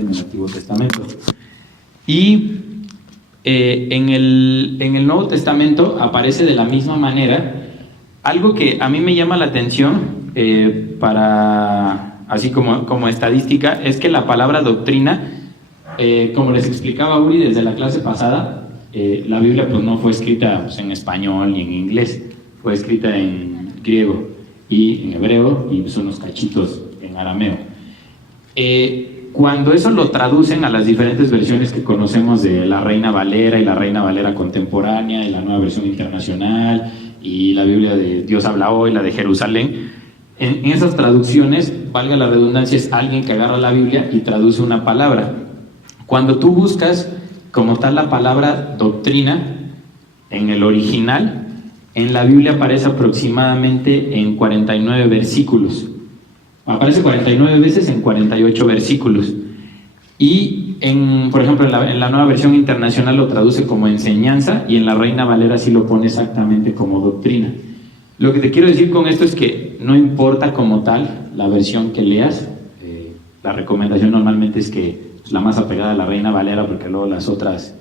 en el Antiguo Testamento. Y en el Nuevo Testamento aparece de la misma manera. Algo que a mí me llama la atención, así como estadística, es que la palabra doctrina, como les explicaba Uri desde la clase pasada, la Biblia pues no fue escrita pues, en español y en inglés, fue escrita en griego y en hebreo y pues, unos cachitos en arameo. Cuando eso lo traducen a las diferentes versiones que conocemos de la Reina Valera y la Reina Valera contemporánea y la Nueva Versión Internacional y la Biblia de Dios habla hoy, la de Jerusalén, en esas traducciones, valga la redundancia, es alguien que agarra la Biblia y traduce una palabra. Cuando tú buscas como tal la palabra doctrina en el original, en la Biblia aparece aproximadamente en 49 versículos. Aparece 49 veces en 48 versículos. Y, por ejemplo, en la Nueva Versión Internacional lo traduce como enseñanza y en la Reina Valera sí lo pone exactamente como doctrina. Lo que te quiero decir con esto es que no importa como tal la versión que leas, la recomendación normalmente es que la más apegada a la Reina Valera, porque luego las otras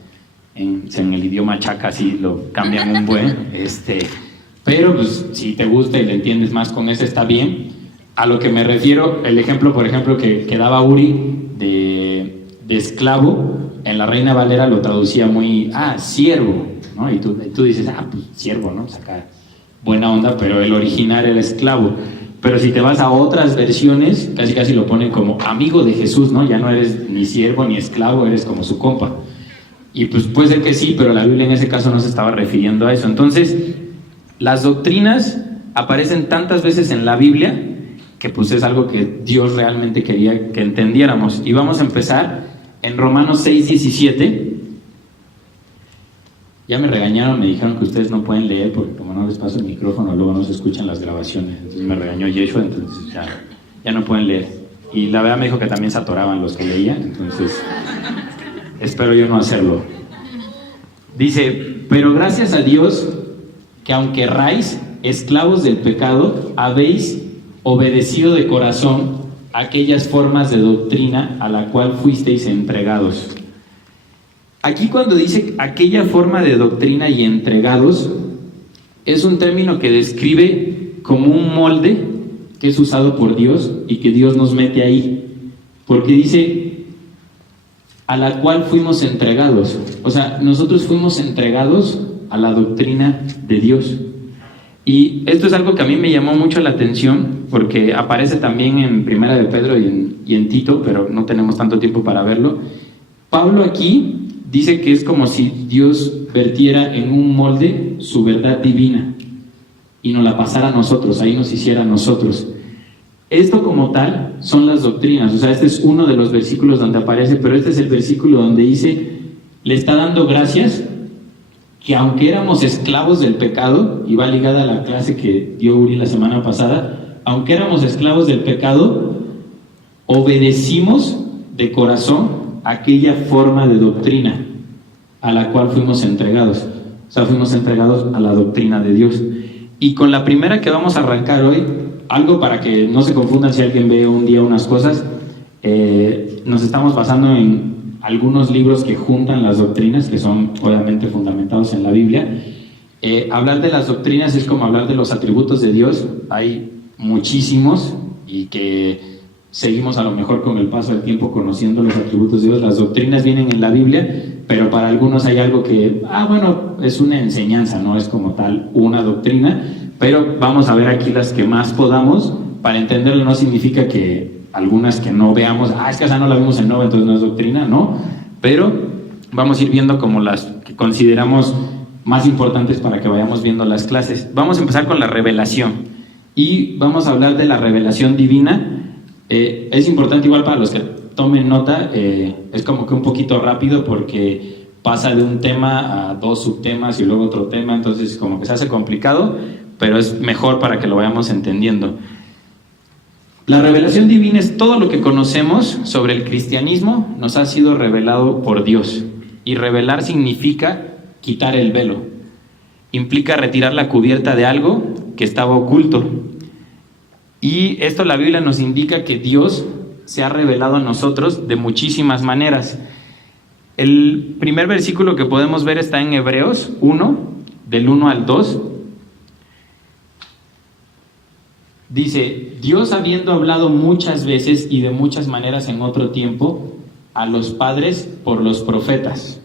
en el idioma chaca sí lo cambian un buen, pero pues si te gusta y le entiendes más con ese está bien. A lo que me refiero, el ejemplo, por ejemplo, que daba Uri de esclavo, en la Reina Valera lo traducía muy, siervo, ¿no? Y tú dices, pues siervo, ¿no? Saca buena onda, pero el original era esclavo. Pero si te vas a otras versiones, casi lo ponen como amigo de Jesús, ¿no? Ya no eres ni siervo ni esclavo, eres como su compa. Y pues puede ser que sí, pero la Biblia en ese caso no se estaba refiriendo a eso. Entonces, las doctrinas aparecen tantas veces en la Biblia que pues es algo que Dios realmente quería que entendiéramos. Y vamos a empezar en Romanos 6:17. Ya me regañaron, me dijeron que ustedes no pueden leer porque como no les paso el micrófono, luego no se escuchan las grabaciones. Entonces me regañó Yeshua, entonces ya no pueden leer. Y la verdad me dijo que también se atoraban los que leían, entonces espero yo no hacerlo. Dice, pero gracias a Dios que aunque erráis, esclavos del pecado, habéis obedecido de corazón aquellas formas de doctrina a la cual fuisteis entregados. Aquí cuando dice aquella forma de doctrina y entregados, es un término que describe como un molde que es usado por Dios y que Dios nos mete ahí, porque dice a la cual fuimos entregados. O sea, nosotros fuimos entregados a la doctrina de Dios. Y esto es algo que a mí me llamó mucho la atención, porque aparece también en Primera de Pedro y en Tito, pero no tenemos tanto tiempo para verlo. Pablo aquí dice que es como si Dios vertiera en un molde su verdad divina y nos la pasara a nosotros, ahí nos hiciera a nosotros. Esto como tal son las doctrinas, o sea, este es uno de los versículos donde aparece, pero este es el versículo donde dice, le está dando gracias que aunque éramos esclavos del pecado, y va ligada a la clase que dio Uri la semana pasada, aunque éramos esclavos del pecado, obedecimos de corazón aquella forma de doctrina a la cual fuimos entregados. O sea, fuimos entregados a la doctrina de Dios. Y con la primera que vamos a arrancar hoy, algo para que no se confundan si alguien ve un día unas cosas, nos estamos basando en algunos libros que juntan las doctrinas, que son obviamente fundamentados en la Biblia. Hablar de las doctrinas es como hablar de los atributos de Dios. Hay muchísimos y que seguimos a lo mejor con el paso del tiempo conociendo los atributos de Dios. Las doctrinas vienen en la Biblia, pero para algunos hay algo que, es una enseñanza, no es como tal una doctrina, pero vamos a ver aquí las que más podamos. Para entenderlo no significa que algunas que no veamos, es que esa no la vimos en Nova, entonces no es doctrina, no, pero vamos a ir viendo como las que consideramos más importantes para que vayamos viendo las clases. Vamos a empezar con la revelación y vamos a hablar de la revelación divina. Es importante igual para los que tomen nota, es como que un poquito rápido porque pasa de un tema a dos subtemas y luego otro tema, entonces como que se hace complicado, pero es mejor para que lo vayamos entendiendo. La revelación divina es todo lo que conocemos sobre el cristianismo, nos ha sido revelado por Dios. Y revelar significa quitar el velo. Implica retirar la cubierta de algo que estaba oculto. Y esto la Biblia nos indica que Dios se ha revelado a nosotros de muchísimas maneras. El primer versículo que podemos ver está en Hebreos 1, del 1 al 2. Dice: Dios, habiendo hablado muchas veces y de muchas maneras en otro tiempo a los padres por los profetas,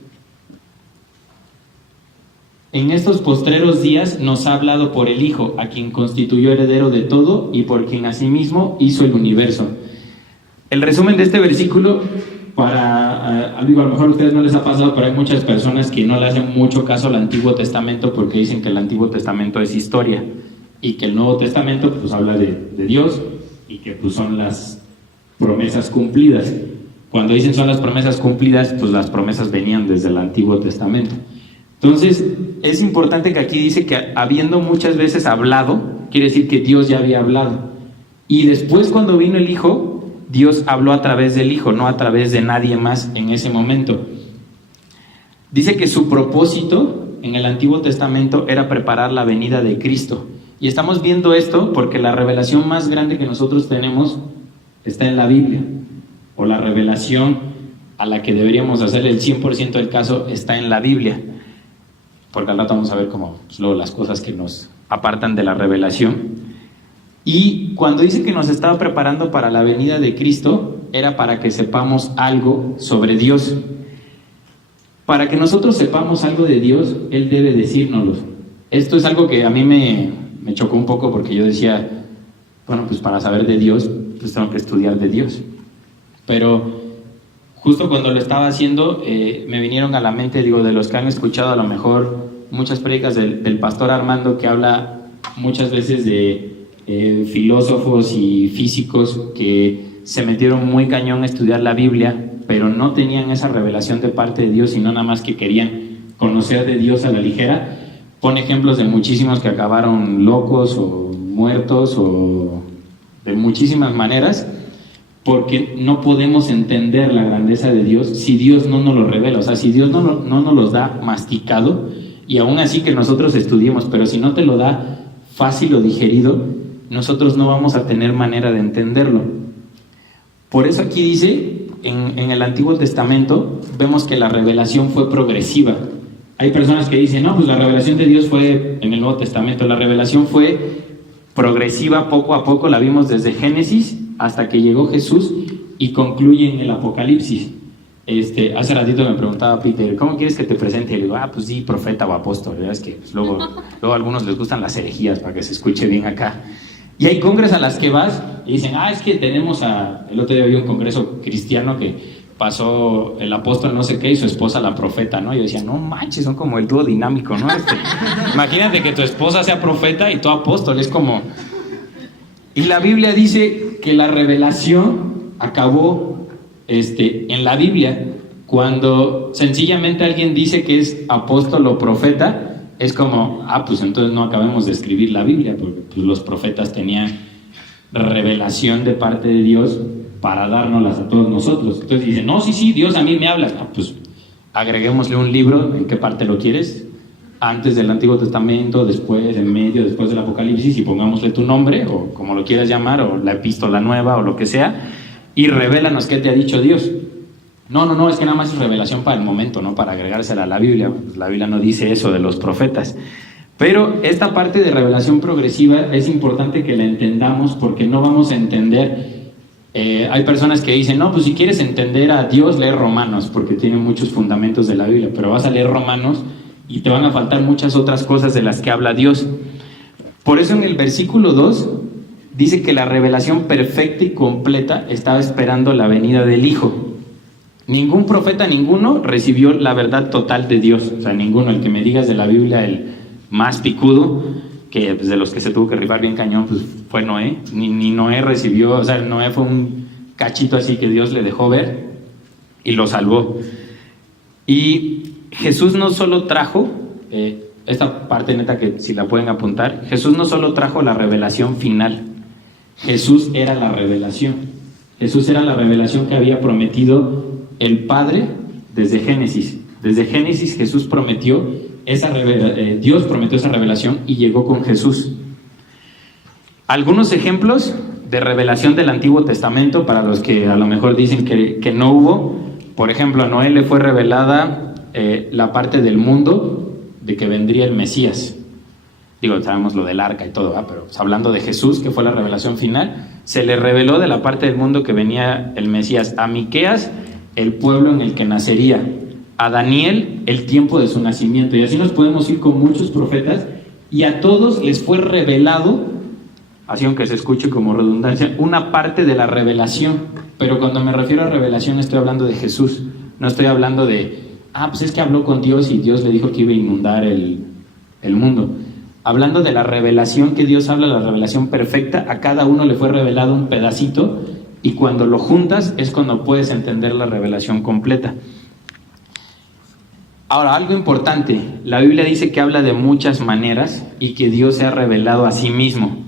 en estos postreros días nos ha hablado por el Hijo, a quien constituyó heredero de todo y por quien asimismo hizo el universo. El resumen de este versículo, a lo mejor a ustedes no les ha pasado, pero hay muchas personas que no le hacen mucho caso al Antiguo Testamento porque dicen que el Antiguo Testamento es historia y que el Nuevo Testamento pues habla de Dios y que pues son las promesas cumplidas. Cuando dicen son las promesas cumplidas, pues las promesas venían desde el Antiguo Testamento. Entonces, es importante que aquí dice que habiendo muchas veces hablado, quiere decir que Dios ya había hablado. Y después, cuando vino el Hijo, Dios habló a través del Hijo, no a través de nadie más en ese momento. Dice que su propósito en el Antiguo Testamento era preparar la venida de Cristo. Y estamos viendo esto porque la revelación más grande que nosotros tenemos está en la Biblia. O la revelación a la que deberíamos hacer el 100% del caso está en la Biblia. Porque al rato vamos a ver cómo pues, luego las cosas que nos apartan de la revelación. Y cuando dice que nos estaba preparando para la venida de Cristo, era para que sepamos algo sobre Dios. Para que nosotros sepamos algo de Dios, Él debe decírnoslo. Esto es algo que a mí me chocó un poco porque yo decía, bueno, pues para saber de Dios, pues tengo que estudiar de Dios. Pero justo cuando lo estaba haciendo, me vinieron a la mente, de los que han escuchado a lo mejor muchas prédicas del pastor Armando, que habla muchas veces de filósofos y físicos que se metieron muy cañón a estudiar la Biblia, pero no tenían esa revelación de parte de Dios, sino nada más que querían conocer de Dios a la ligera. Pone ejemplos de muchísimos que acabaron locos o muertos o de muchísimas maneras, porque no podemos entender la grandeza de Dios si Dios no nos lo revela. O sea, si Dios no nos los da masticado, y aún así que nosotros estudiemos, pero si no te lo da fácil o digerido, nosotros no vamos a tener manera de entenderlo. Por eso aquí dice, en el Antiguo Testamento, vemos que la revelación fue progresiva. Hay personas que dicen, no, pues la revelación de Dios fue en el Nuevo Testamento. La revelación fue progresiva, poco a poco, la vimos desde Génesis hasta que llegó Jesús y concluye en el Apocalipsis. Hace ratito me preguntaba Peter, ¿cómo quieres que te presente? Y le digo, pues sí, profeta o apóstol. Es que pues, luego a algunos les gustan las herejías para que se escuche bien acá. Y hay congresos a las que vas y dicen, es que tenemos el otro día había un congreso cristiano que pasó el apóstol no sé qué y su esposa la profeta, ¿no? Y yo decía, no manches, son como el dúo dinámico, ¿no? Imagínate que tu esposa sea profeta y tú apóstol, es como... Y la Biblia dice que la revelación acabó en la Biblia. Cuando sencillamente alguien dice que es apóstol o profeta, es como, pues entonces no acabemos de escribir la Biblia, porque pues, los profetas tenían revelación de parte de Dios para dárnoslas a todos nosotros. Entonces dicen, no, sí, Dios a mí me habla. Pues agreguémosle un libro, ¿en qué parte lo quieres? Antes del Antiguo Testamento, después, en medio, después del Apocalipsis, y pongámosle tu nombre, o como lo quieras llamar, o la epístola nueva, o lo que sea, y revélanos qué te ha dicho Dios. No, es que nada más es revelación para el momento, no para agregársela a la Biblia. Pues la Biblia no dice eso de los profetas. Pero esta parte de revelación progresiva es importante que la entendamos porque no vamos a entender. Hay personas que dicen, no, pues si quieres entender a Dios, lee Romanos, porque tiene muchos fundamentos de la Biblia, pero vas a leer Romanos y te van a faltar muchas otras cosas de las que habla Dios. Por eso en el versículo 2 dice que la revelación perfecta y completa estaba esperando la venida del Hijo. Ningún profeta, ninguno recibió la verdad total de Dios. O sea, ninguno. El que me digas de la Biblia, el más picudo, que pues, de los que se tuvo que rifar bien cañón, pues fue Noé. Ni Noé recibió, o sea, Noé fue un cachito así que Dios le dejó ver y lo salvó. Y Jesús no solo trajo, esta parte neta que si la pueden apuntar, Jesús no solo trajo la revelación final, Jesús era la revelación. Jesús era la revelación que había prometido el Padre desde Génesis. Desde Génesis Jesús prometió Dios prometió esa revelación y llegó con Jesús. Algunos ejemplos de revelación del Antiguo Testamento, para los que a lo mejor dicen que no hubo. Por ejemplo, a Noé le fue revelada la parte del mundo de que vendría el Mesías. Digo, sabemos lo del arca y todo, ¿verdad? Pero pues, hablando de Jesús, que fue la revelación final, se le reveló de la parte del mundo que venía el Mesías. A Miqueas, el pueblo en el que nacería. A Daniel, el tiempo de su nacimiento. Y así nos podemos ir con muchos profetas, y a todos les fue revelado, así aunque se escuche como redundancia, una parte de la revelación. Pero cuando me refiero a revelación estoy hablando de Jesús. No estoy hablando de, pues es que habló con Dios y Dios le dijo que iba a inundar el mundo. Hablando de la revelación que Dios habla, la revelación perfecta, a cada uno le fue revelado un pedacito, y cuando lo juntas es cuando puedes entender la revelación completa. Ahora, algo importante, la Biblia dice que habla de muchas maneras y que Dios se ha revelado a sí mismo.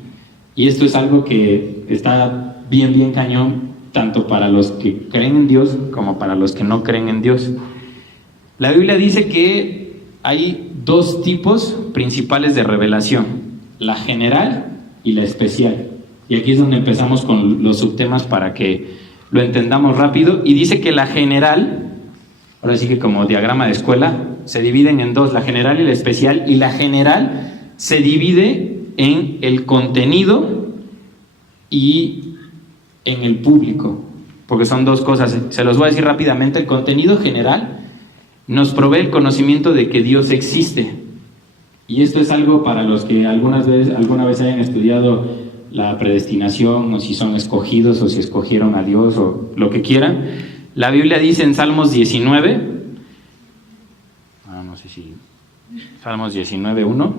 Y esto es algo que está bien cañón, tanto para los que creen en Dios como para los que no creen en Dios. La Biblia dice que hay dos tipos principales de revelación, la general y la especial. Y aquí es donde empezamos con los subtemas para que lo entendamos rápido. Y dice que la general, ahora sí que como diagrama de escuela, se dividen en dos, la general y la especial. Y la general se divide en el contenido y en el público, porque son dos cosas. Se los voy a decir rápidamente. El contenido general nos provee el conocimiento de que Dios existe. Y esto es algo para los que alguna vez hayan estudiado la predestinación, o si son escogidos, o si escogieron a Dios, o lo que quieran. La Biblia dice en Salmos 19, Salmos 19:1,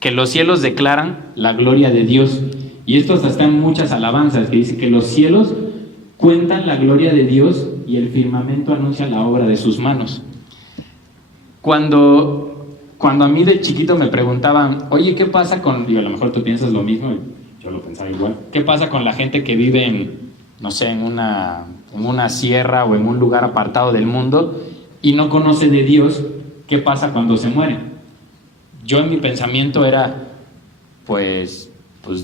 que los cielos declaran la gloria de Dios. Y esto hasta está en muchas alabanzas, que dice que los cielos cuentan la gloria de Dios y el firmamento anuncia la obra de sus manos. Cuando a mí de chiquito me preguntaban, oye, ¿qué pasa con...? Y a lo mejor tú piensas lo mismo, yo lo pensaba igual. ¿Qué pasa con la gente que vive en una sierra o en un lugar apartado del mundo y no conoce de Dios? ¿Qué pasa cuando se muere? Yo en mi pensamiento era, pues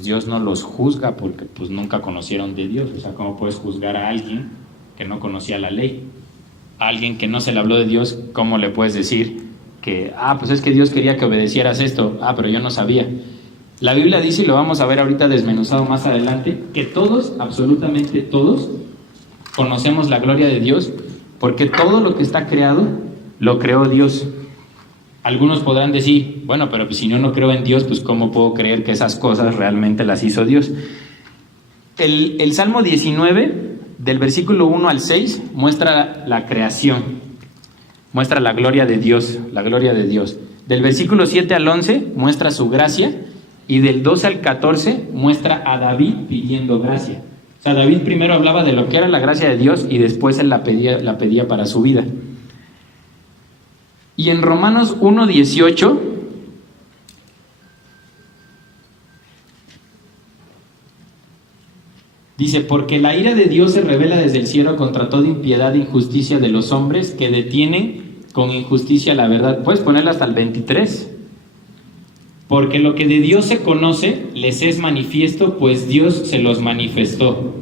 Dios no los juzga porque pues nunca conocieron de Dios. O sea, ¿cómo puedes juzgar a alguien que no conocía la ley? A alguien que no se le habló de Dios, ¿cómo le puedes decir que, pues es que Dios quería que obedecieras esto? Pero yo no sabía. La Biblia dice, y lo vamos a ver ahorita desmenuzado más adelante, que todos, absolutamente todos, conocemos la gloria de Dios, porque todo lo que está creado, lo creó Dios. Algunos podrán decir, bueno, pero si yo no creo en Dios, pues ¿cómo puedo creer que esas cosas realmente las hizo Dios? El Salmo 19, del versículo 1 al 6, muestra la creación, muestra la gloria de Dios, la gloria de Dios. Del versículo 7 al 11 muestra su gracia, y del 12 al 14 muestra a David pidiendo gracia. O sea, David primero hablaba de lo que era la gracia de Dios y después él la pedía para su vida. Y en Romanos 1:18 dice, porque la ira de Dios se revela desde el cielo contra toda impiedad e injusticia de los hombres que detienen con injusticia la verdad. Puedes ponerla hasta el 23. Porque lo que de Dios se conoce les es manifiesto, pues Dios se los manifestó.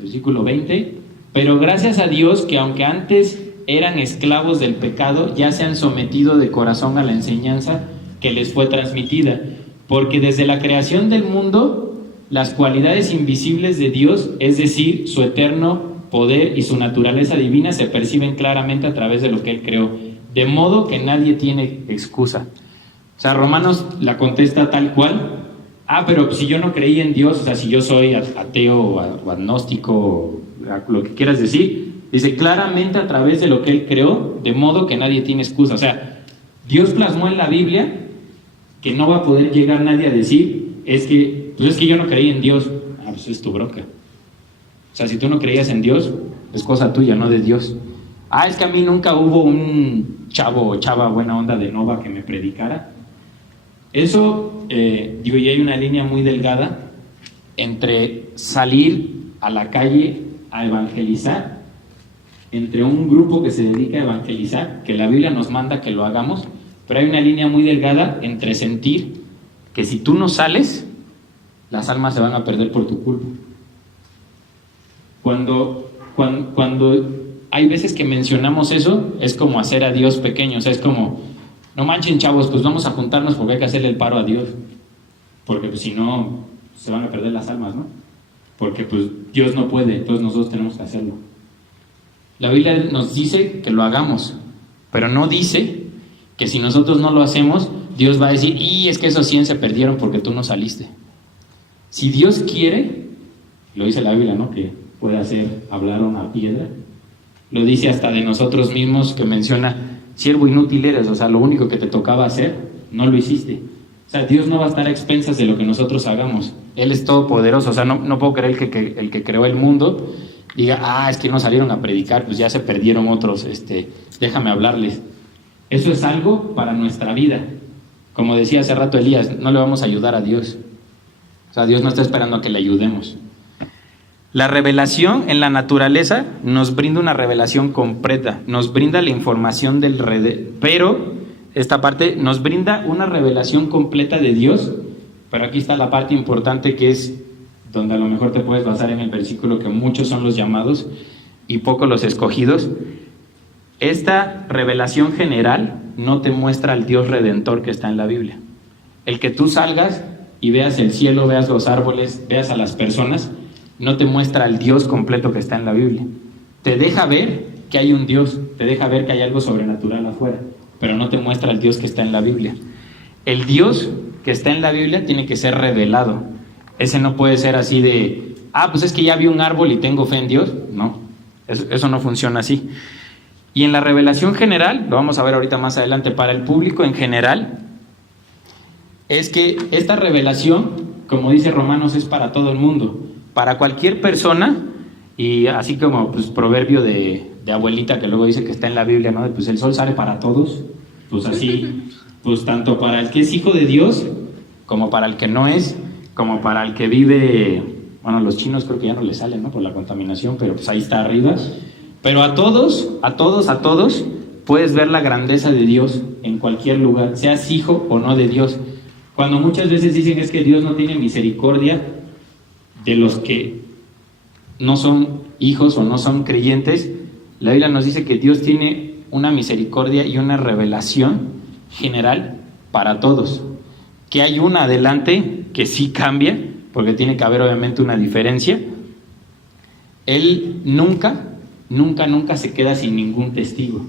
Versículo 20. Pero gracias a Dios que aunque antes eran esclavos del pecado, ya se han sometido de corazón a la enseñanza que les fue transmitida. Porque desde la creación del mundo, las cualidades invisibles de Dios, es decir, su eterno poder y su naturaleza divina, se perciben claramente a través de lo que Él creó. De modo que nadie tiene excusa. O sea, Romanos la contesta tal cual. Pero si yo no creí en Dios, o sea, si yo soy ateo o agnóstico, o lo que quieras decir, dice claramente a través de lo que Él creó, de modo que nadie tiene excusa. O sea, Dios plasmó en la Biblia que no va a poder llegar nadie a decir, es que yo no creí en Dios. Pues es tu bronca. O sea, si tú no creías en Dios, es cosa tuya, no de Dios. Es que a mí nunca hubo un chavo o chava buena onda de Nova que me predicara. Eso, y hay una línea muy delgada entre salir a la calle a evangelizar, entre un grupo que se dedica a evangelizar, que la Biblia nos manda que lo hagamos, pero hay una línea muy delgada entre sentir que si tú no sales, las almas se van a perder por tu culpa. Cuando hay veces que mencionamos eso, es como hacer a Dios pequeño. O sea, es como, no manchen, chavos, pues vamos a juntarnos porque hay que hacerle el paro a Dios. Porque pues, si no, se van a perder las almas, ¿no? Porque pues Dios no puede, entonces nosotros tenemos que hacerlo. La Biblia nos dice que lo hagamos, pero no dice que si nosotros no lo hacemos, Dios va a decir, y es que esos 100 se perdieron porque tú no saliste. Si Dios quiere, lo dice la Biblia, ¿no? Que puede hacer hablar a una piedra. Lo dice hasta de nosotros mismos, que menciona, siervo inútil eres, o sea, lo único que te tocaba hacer, no lo hiciste. O sea, Dios no va a estar a expensas de lo que nosotros hagamos. Él es todopoderoso. O sea, no puedo creer que el que creó el mundo diga, es que no salieron a predicar, pues ya se perdieron otros, déjame hablarles. Eso es algo para nuestra vida. Como decía hace rato Elías, no le vamos a ayudar a Dios. O sea, Dios no está esperando a que le ayudemos. La revelación en la naturaleza nos brinda una revelación completa, nos brinda la información pero esta parte nos brinda una revelación completa de Dios, pero aquí está la parte importante, que es donde a lo mejor te puedes basar en el versículo, que muchos son los llamados y pocos los escogidos. Esta revelación general no te muestra al Dios redentor que está en la Biblia. El que tú salgas y veas el cielo, veas los árboles, veas a las personas, no te muestra al Dios completo que está en la Biblia. Te deja ver que hay un Dios, te deja ver que hay algo sobrenatural afuera, pero no te muestra al Dios que está en la Biblia. El Dios que está en la Biblia tiene que ser revelado. Ese no puede ser así de, pues es que ya vi un árbol y tengo fe en Dios. No, eso no funciona así. Y en la revelación general, lo vamos a ver ahorita más adelante, para el público en general, es que esta revelación, como dice Romanos, es para todo el mundo, para cualquier persona. Y así como pues proverbio de abuelita que luego dice que está en la Biblia, ¿no? Pues el sol sale para todos, pues así, pues tanto para el que es hijo de Dios, como para el que no es, como para el que vive, bueno, los chinos creo que ya no les salen, ¿no? Por la contaminación, pero pues ahí está arriba. Pero a todos, puedes ver la grandeza de Dios en cualquier lugar, seas hijo o no de Dios. Cuando muchas veces dicen es que Dios no tiene misericordia de los que no son hijos o no son creyentes, la Biblia nos dice que Dios tiene una misericordia y una revelación general para todos. Que hay una adelante que sí cambia, porque tiene que haber obviamente una diferencia. Él nunca se queda sin ningún testigo.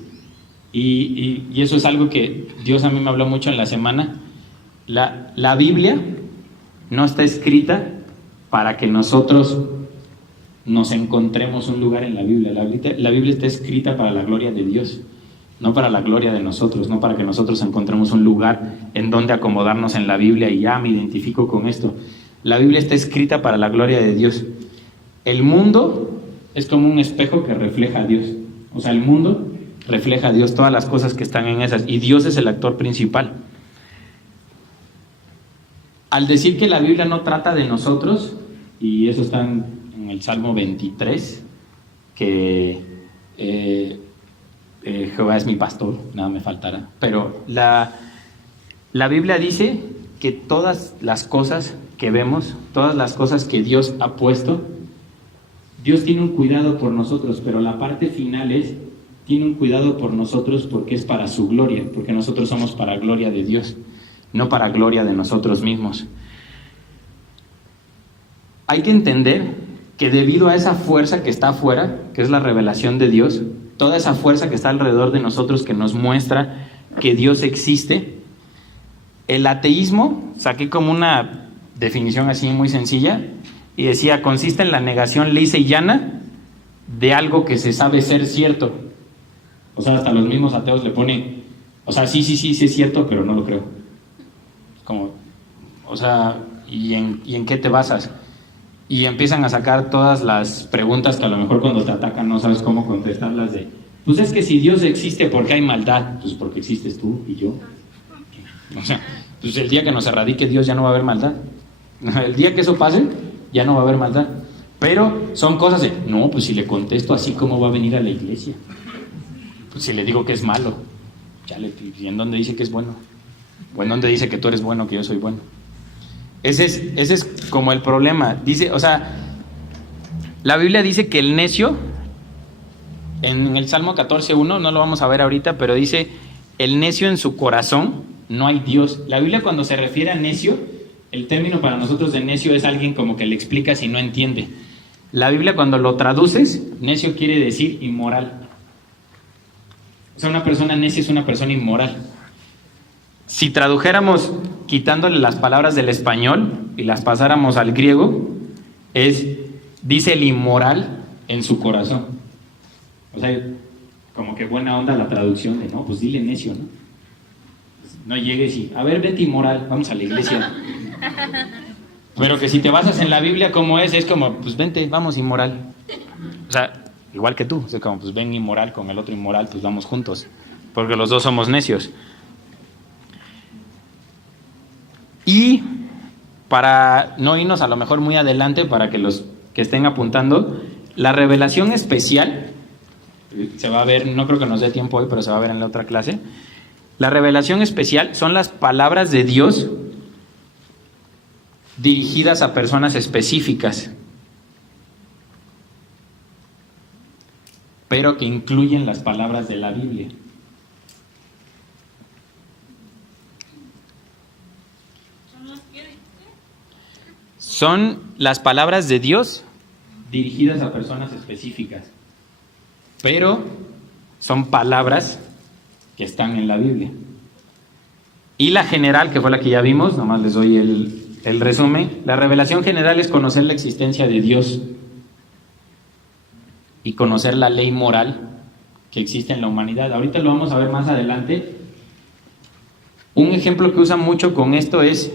Y eso es algo que Dios a mí me habló mucho en la semana. La Biblia no está escrita para que nosotros nos encontremos un lugar en la Biblia. La Biblia está escrita para la gloria de Dios, no para la gloria de nosotros, no para que nosotros encontremos un lugar en donde acomodarnos en la Biblia y ya me identifico con esto. La Biblia está escrita para la gloria de Dios. El mundo es como un espejo que refleja a Dios. O sea, el mundo refleja a Dios, todas las cosas que están en esas, y Dios es el actor principal. Al decir que la Biblia no trata de nosotros, y eso está en el Salmo 23, que Jehová es mi pastor, nada me faltará. Pero la Biblia dice que todas las cosas que vemos, todas las cosas que Dios ha puesto, Dios tiene un cuidado por nosotros, pero la parte final es, tiene un cuidado por nosotros porque es para su gloria, porque nosotros somos para gloria de Dios, no para gloria de nosotros mismos. Hay que entender que debido a esa fuerza que está afuera, que es la revelación de Dios, toda esa fuerza que está alrededor de nosotros que nos muestra que Dios existe, el ateísmo, saqué como una definición así muy sencilla, y decía, consiste en la negación lisa y llana de algo que se sabe ser cierto. O sea, hasta los mismos ateos le ponen, o sea, sí es cierto, pero no lo creo. Como, o sea, ¿y en qué te basas? Y empiezan a sacar todas las preguntas que a lo mejor cuando te atacan no sabes cómo contestarlas de, pues es que si Dios existe, ¿por qué hay maldad? Pues porque existes tú y yo. O sea, pues el día que nos erradique Dios ya no va a haber maldad. El día que eso pase, ya no va a haber maldad. Pero son cosas de, no, pues si le contesto así, ¿cómo va a venir a la iglesia? Pues si le digo que es malo, ¿y en dónde dice que es bueno? ¿O en dónde dice que tú eres bueno, que yo soy bueno? Ese es como el problema. Dice, o sea, la Biblia dice que el necio, en el Salmo 14:1, no lo vamos a ver ahorita, pero dice, el necio en su corazón no hay Dios. La Biblia cuando se refiere a necio, el término para nosotros de necio es alguien como que le explica si no entiende. La Biblia cuando lo traduces, necio quiere decir inmoral. O sea, una persona necia es una persona inmoral. Si tradujéramos quitándole las palabras del español y las pasáramos al griego, dice el inmoral en su corazón. O sea, como que buena onda la traducción de, no, pues dile necio, ¿no? No llegues y, a ver, vete inmoral, vamos a la iglesia. Pero que si te basas en la Biblia como es como, pues vente, vamos inmoral. O sea, igual que tú, es como, pues ven inmoral con el otro inmoral, pues vamos juntos, porque los dos somos necios. Y para no irnos a lo mejor muy adelante, para que los que estén apuntando, la revelación especial, se va a ver, no creo que nos dé tiempo hoy, pero se va a ver en la otra clase. La revelación especial son las palabras de Dios dirigidas a personas específicas, pero que incluyen las palabras de la Biblia. Son las palabras de Dios dirigidas a personas específicas, pero son palabras que están en la Biblia. Y la general, que fue la que ya vimos, nomás les doy el resumen. La revelación general es conocer la existencia de Dios y conocer la ley moral que existe en la humanidad. Ahorita lo vamos a ver más adelante. Un ejemplo que usan mucho con esto es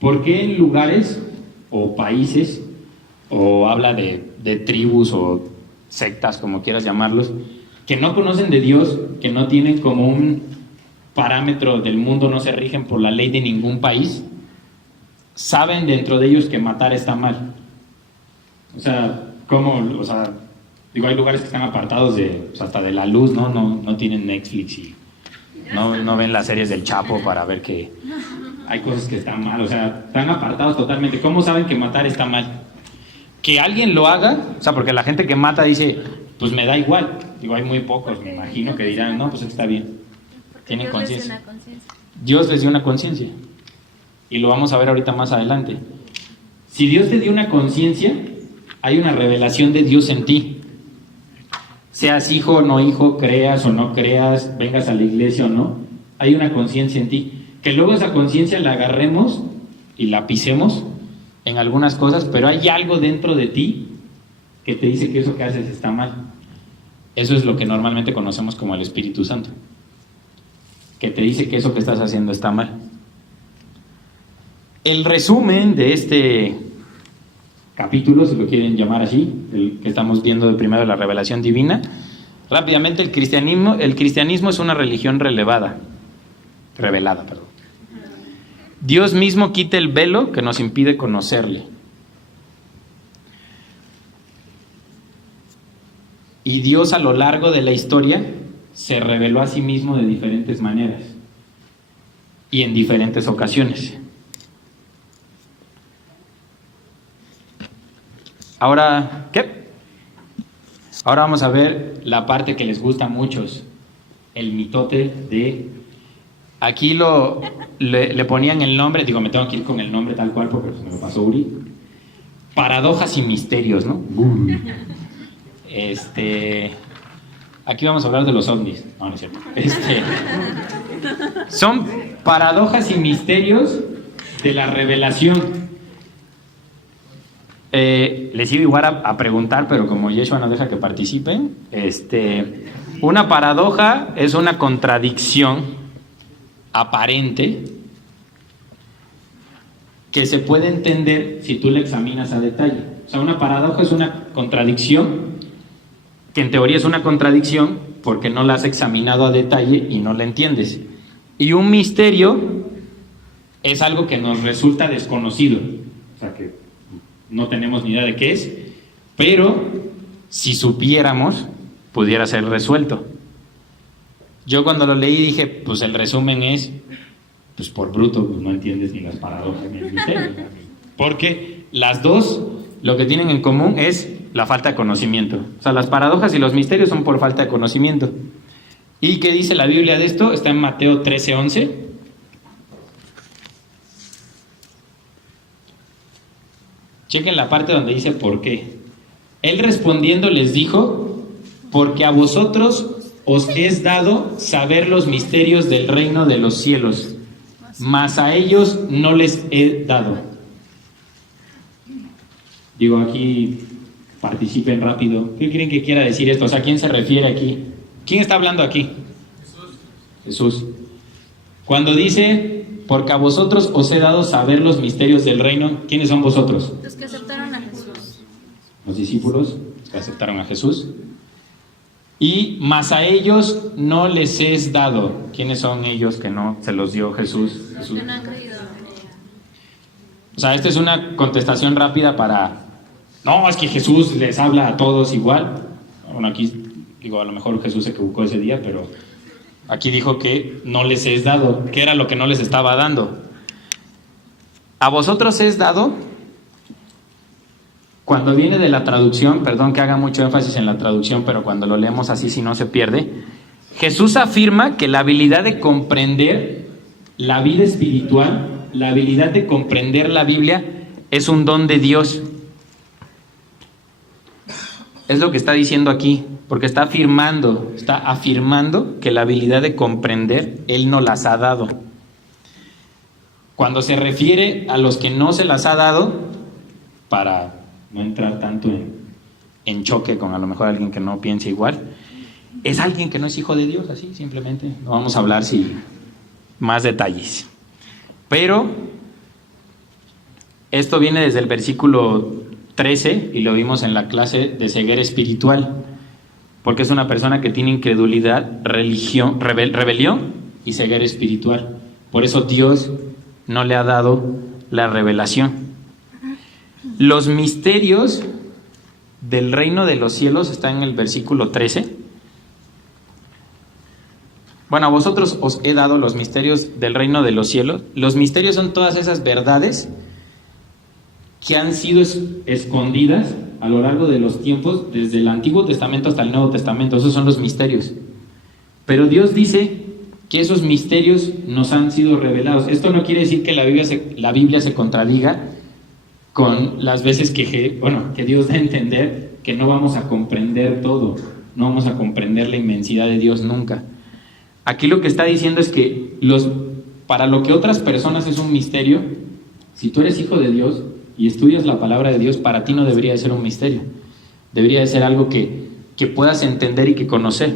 ¿por qué en lugares o países, o habla de tribus o sectas, como quieras llamarlos, que no conocen de Dios, que no tienen como un parámetro del mundo, no se rigen por la ley de ningún país, saben dentro de ellos que matar está mal? O sea, ¿cómo? O sea, digo, hay lugares que están apartados hasta de la luz, ¿no? No tienen Netflix y no ven las series del Chapo para ver que hay cosas que están mal, o sea, están apartados totalmente. ¿Cómo saben que matar está mal? Que alguien lo haga, o sea, porque la gente que mata dice, pues me da igual. Digo, hay muy pocos, me imagino, que dirán, no, pues está bien. Tienen conciencia. Dios les dio una conciencia. Y lo vamos a ver ahorita más adelante. Si Dios te dio una conciencia, hay una revelación de Dios en ti. Seas hijo o no hijo, creas o no creas, vengas a la iglesia o no, hay una conciencia en ti. Que luego esa conciencia la agarremos y la pisemos en algunas cosas, pero hay algo dentro de ti que te dice que eso que haces está mal. Eso es lo que normalmente conocemos como el Espíritu Santo, que te dice que eso que estás haciendo está mal. El resumen de este capítulo, si lo quieren llamar así, el que estamos viendo de primero, la revelación divina, rápidamente, el cristianismo es una religión revelada. Dios mismo quita el velo que nos impide conocerle. Y Dios a lo largo de la historia se reveló a sí mismo de diferentes maneras y en diferentes ocasiones. Ahora, ¿qué? Ahora vamos a ver la parte que les gusta a muchos, el mitote de... Aquí le ponían el nombre, digo, me tengo que ir con el nombre tal cual porque me lo pasó Uri. Paradojas y misterios, ¿no? Aquí vamos a hablar de los ovnis. No, no es cierto. Son paradojas y misterios de la revelación. Les iba igual a preguntar, pero como Yeshua no deja que participen, una paradoja es una contradicción aparente que se puede entender si tú la examinas a detalle. O sea, una paradoja es una contradicción que en teoría es una contradicción porque no la has examinado a detalle y no la entiendes. Y un misterio es algo que nos resulta desconocido, o sea, que no tenemos ni idea de qué es, pero si supiéramos, pudiera ser resuelto. Yo cuando lo leí dije, pues el resumen es, pues por bruto pues no entiendes ni las paradojas ni el misterio. Porque las dos lo que tienen en común es la falta de conocimiento. O sea, las paradojas y los misterios son por falta de conocimiento. ¿Y qué dice la Biblia de esto? Está en Mateo 13:11. Chequen la parte donde dice ¿por qué? Él respondiendo les dijo: porque a vosotros os es dado saber los misterios del reino de los cielos, mas a ellos no les he dado. Digo, aquí participen rápido. ¿Qué creen que quiera decir esto? O sea, ¿a quién se refiere aquí? ¿Quién está hablando aquí? Jesús. Cuando dice, porque a vosotros os he dado saber los misterios del reino, ¿quiénes son vosotros? Los que aceptaron a Jesús. Los discípulos que aceptaron a Jesús. Y más a ellos no les es dado. ¿Quiénes son ellos que no se los dio Jesús? Los que no han creído. O sea, esta es una contestación rápida para... No, es que Jesús les habla a todos igual. Bueno, aquí digo, a lo mejor Jesús se equivocó ese día, pero aquí dijo que no les es dado. ¿Qué era lo que no les estaba dando? A vosotros es dado, cuando viene de la traducción, perdón que haga mucho énfasis en la traducción, pero cuando lo leemos así si no se pierde, Jesús afirma que la habilidad de comprender la vida espiritual, la habilidad de comprender la Biblia, es un don de Dios. Es lo que está diciendo aquí, porque está afirmando que la habilidad de comprender, Él no las ha dado. Cuando se refiere a los que no se las ha dado, para no entrar tanto en choque con a lo mejor alguien que no piense igual, es alguien que no es hijo de Dios, así simplemente. No vamos a hablar más detalles. Pero esto viene desde el versículo 13 y lo vimos en la clase de ceguera espiritual, porque es una persona que tiene incredulidad, rebelión y ceguera espiritual. Por eso Dios no le ha dado la revelación. Los misterios del reino de los cielos están en el versículo 13. Bueno, a vosotros os he dado los misterios del reino de los cielos. Los misterios son todas esas verdades que han sido escondidas a lo largo de los tiempos, desde el Antiguo Testamento hasta el Nuevo Testamento. Esos son los misterios. Pero Dios dice que esos misterios nos han sido revelados. Esto no quiere decir que la Biblia se contradiga con las veces que Dios da a entender que no vamos a comprender todo, no vamos a comprender la inmensidad de Dios nunca. Aquí lo que está diciendo es que para lo que otras personas es un misterio, si tú eres hijo de Dios y estudias la palabra de Dios, para ti no debería de ser un misterio. Debería de ser algo que puedas entender y que conocer.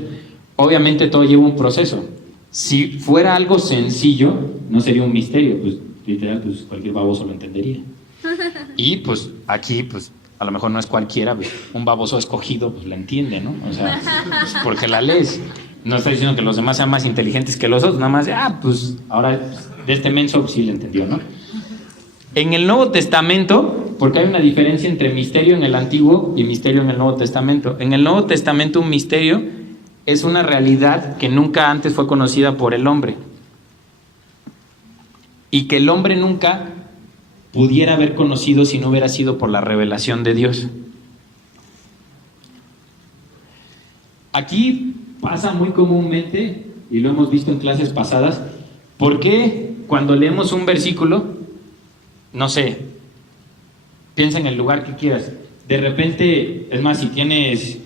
Obviamente todo lleva un proceso. Si fuera algo sencillo, no sería un misterio, pues literal, pues cualquier baboso lo entendería. Y pues aquí, pues a lo mejor no es cualquiera, pues, un baboso escogido, pues la entiende, ¿no? O sea, pues, porque la lees. No estoy diciendo que los demás sean más inteligentes que los otros, nada más, pues ahora de este menso pues, sí le entendió, ¿no? En el Nuevo Testamento, porque hay una diferencia entre misterio en el Antiguo y misterio en el Nuevo Testamento. En el Nuevo Testamento un misterio es una realidad que nunca antes fue conocida por el hombre. Y que el hombre nunca pudiera haber conocido si no hubiera sido por la revelación de Dios. Aquí pasa muy comúnmente, y lo hemos visto en clases pasadas, ¿por qué cuando leemos un versículo, no sé, piensa en el lugar que quieras, de repente, es más, si tienes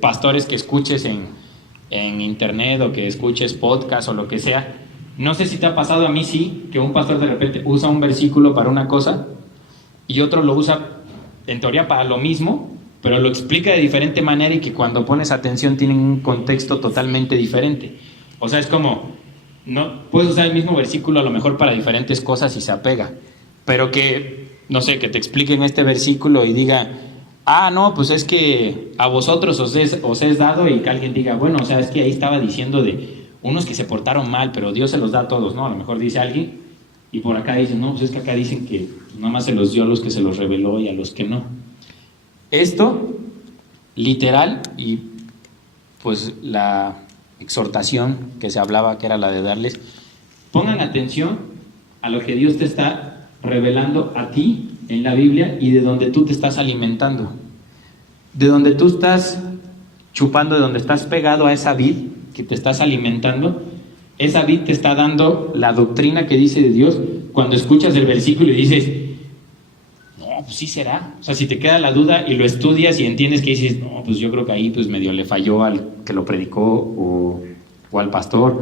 pastores que escuches en internet o que escuches podcast o lo que sea, no sé si te ha pasado, a mí sí, que un pastor de repente usa un versículo para una cosa y otro lo usa en teoría para lo mismo, pero lo explica de diferente manera y que cuando pones atención tienen un contexto totalmente diferente. O sea, es como, no puedes usar el mismo versículo a lo mejor para diferentes cosas y se apega, pero que, no sé, que te expliquen este versículo y diga, no, pues es que a vosotros os es dado, y que alguien diga, bueno, o sea, es que ahí estaba diciendo de unos que se portaron mal, pero Dios se los da a todos, ¿no? A lo mejor dice alguien, y por acá dicen, no, pues es que acá dicen que nada más se los dio a los que se los reveló y a los que no. Esto, literal, y pues la exhortación que se hablaba, que era la de darles, Pongan atención a lo que Dios te está revelando a ti en la Biblia y de donde tú te estás alimentando. De donde tú estás chupando, de donde estás pegado a esa vid que te estás alimentando, esa vid te está dando la doctrina que dice de Dios. Cuando escuchas el versículo y dices, no, pues sí será. O sea, si te queda la duda y lo estudias y entiendes que dices, no, pues yo creo que ahí pues medio le falló al que lo predicó o al pastor.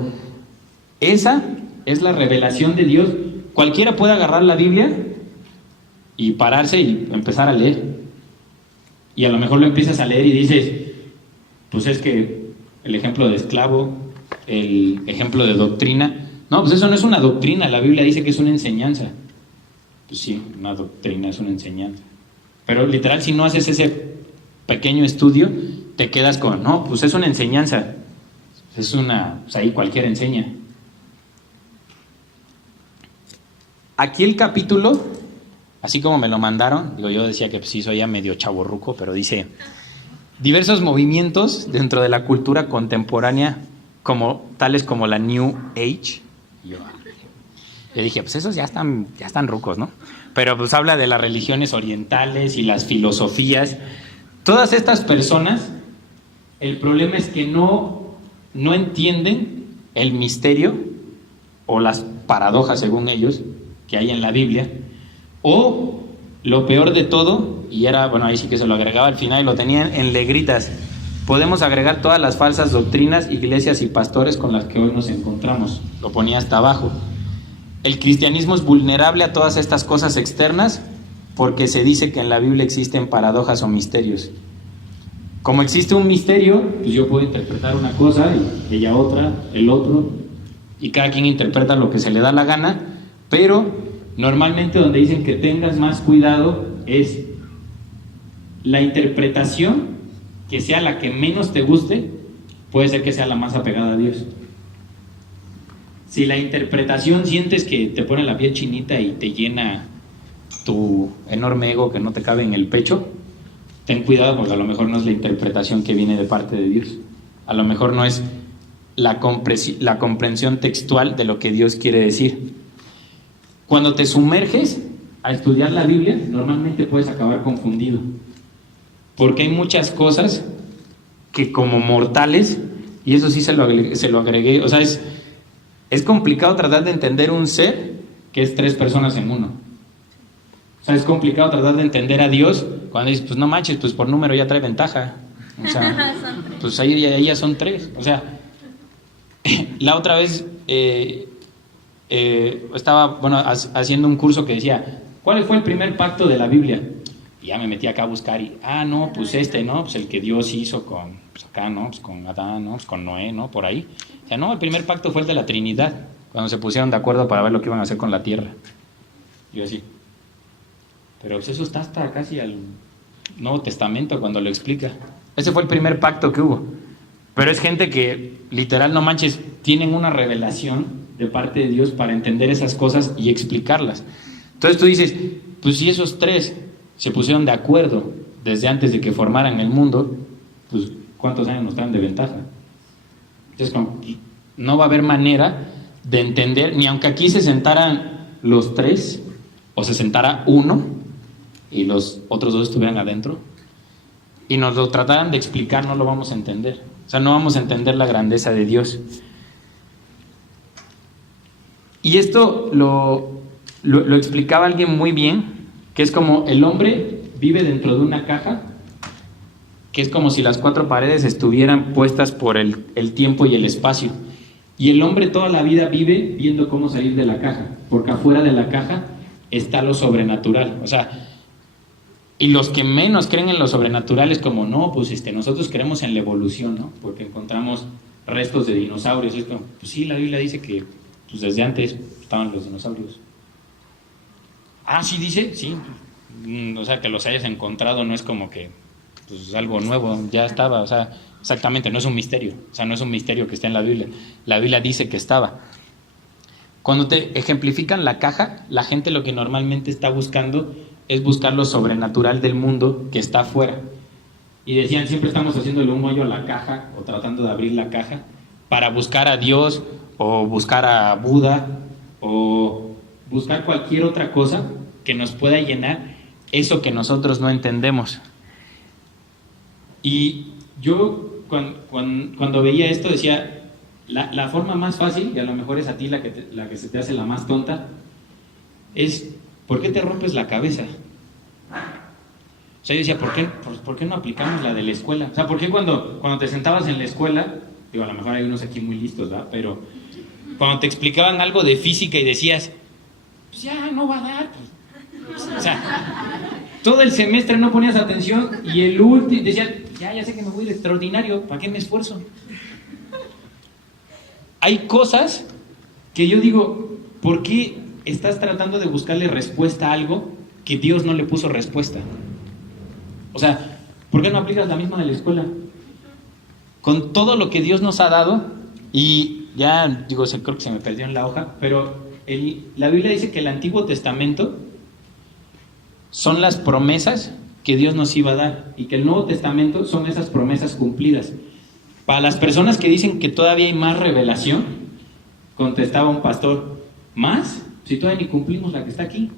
Esa es la revelación de Dios. Cualquiera puede agarrar la Biblia y pararse y empezar a leer. Y a lo mejor lo empiezas a leer y dices, pues es que el ejemplo de esclavo, el ejemplo de doctrina. No, pues eso no es una doctrina, la Biblia dice que es una enseñanza. Pues sí, una doctrina es una enseñanza. Pero literal, si no haces ese pequeño estudio, te quedas con, no, pues es una enseñanza. Es una, pues ahí cualquiera enseña. Aquí el capítulo, así como me lo mandaron, digo, yo decía que pues sí soy ya medio chavorruco, pero dice, diversos movimientos dentro de la cultura contemporánea, tales como la New Age. Yo dije, pues esos ya están rucos, ¿no? Pero pues habla de las religiones orientales y las filosofías. Todas estas personas, el problema es que no entienden el misterio o las paradojas, según ellos, que hay en la Biblia, o lo peor de todo, y era, bueno, ahí sí que se lo agregaba al final y lo tenían en negritas. Podemos agregar todas las falsas doctrinas, iglesias y pastores con las que hoy nos encontramos. Lo ponía hasta abajo. El cristianismo es vulnerable a todas estas cosas externas porque se dice que en la Biblia existen paradojas o misterios. Como existe un misterio, pues yo puedo interpretar una cosa y ella otra, el otro, y cada quien interpreta lo que se le da la gana, pero normalmente donde dicen que tengas más cuidado es la interpretación que sea la que menos te guste, puede ser que sea la más apegada a Dios. Si la interpretación sientes que te pone la piel chinita y te llena tu enorme ego que no te cabe en el pecho, ten cuidado porque a lo mejor no es la interpretación que viene de parte de Dios. A lo mejor no es la comprensión textual de lo que Dios quiere decir. Cuando te sumerges a estudiar la Biblia, normalmente puedes acabar confundido. Porque hay muchas cosas que como mortales, y eso sí se lo agregué, o sea, es complicado tratar de entender un ser que es 3 personas en uno. O sea, es complicado tratar de entender a Dios cuando dices, pues no manches, pues por número ya trae ventaja. O sea, pues ahí ya son 3. O sea, la otra vez estaba haciendo un curso que decía, ¿cuál fue el primer pacto de la Biblia? Y ya me metí acá a buscar y, no, pues ¿no? Pues el que Dios hizo con, pues acá, ¿no? Pues con Adán, ¿no? Pues con Noé, ¿no? Por ahí. O sea, no, el primer pacto fue el de la Trinidad, cuando se pusieron de acuerdo para ver lo que iban a hacer con la tierra. Yo así. Pero pues eso está hasta casi al Nuevo Testamento cuando lo explica. Ese fue el primer pacto que hubo. Pero es gente que, literal, no manches, tienen una revelación de parte de Dios para entender esas cosas y explicarlas. Entonces tú dices, pues si esos 3 se pusieron de acuerdo desde antes de que formaran el mundo, pues ¿cuántos años nos traen de ventaja? Entonces no va a haber manera de entender, ni aunque aquí se sentaran los 3 o se sentara uno y los otros 2 estuvieran adentro y nos lo trataran de explicar, no lo vamos a entender. O sea, no vamos a entender la grandeza de Dios. Y esto lo explicaba alguien muy bien, que es como el hombre vive dentro de una caja, que es como si las 4 paredes estuvieran puestas por el tiempo y el espacio. Y el hombre toda la vida vive viendo cómo salir de la caja, porque afuera de la caja está lo sobrenatural. O sea, y los que menos creen en lo sobrenatural es como, no, pues nosotros creemos en la evolución, ¿no? Porque encontramos restos de dinosaurios. Y es como, pues sí, la Biblia dice que pues desde antes estaban los dinosaurios. Ah, sí dice, sí. O sea, que los hayas encontrado no es como que pues algo nuevo, ya estaba, o sea, exactamente, no es un misterio, o sea, no es un misterio que esté en la Biblia dice que estaba. Cuando te ejemplifican la caja, la gente lo que normalmente está buscando es buscar lo sobrenatural del mundo que está afuera. Y decían, siempre estamos haciéndole un hoyo a la caja o tratando de abrir la caja para buscar a Dios o buscar a Buda o buscar cualquier otra cosa que nos pueda llenar eso que nosotros no entendemos. Y yo cuando veía esto decía, la forma más fácil, y a lo mejor es a ti la que se te hace la más tonta, es, ¿por qué te rompes la cabeza? O sea, yo decía, ¿por qué no aplicamos la de la escuela? O sea, ¿por qué cuando te sentabas en la escuela, digo, a lo mejor hay unos aquí muy listos, ¿verdad? Pero cuando te explicaban algo de física y decías, pues ya no va a dar, pues. O sea, todo el semestre no ponías atención y el último decías, ya sé que me voy de extraordinario, ¿para qué me esfuerzo? Hay cosas que yo digo, ¿por qué estás tratando de buscarle respuesta a algo que Dios no le puso respuesta? O sea, ¿por qué no aplicas la misma de la escuela? Con todo lo que Dios nos ha dado, y ya digo, creo que se me perdió en la hoja, pero la Biblia dice que el Antiguo Testamento son las promesas que Dios nos iba a dar, y que el Nuevo Testamento son esas promesas cumplidas. Para las personas que dicen que todavía hay más revelación, contestaba un pastor, ¿más? Si todavía ni cumplimos la que está aquí.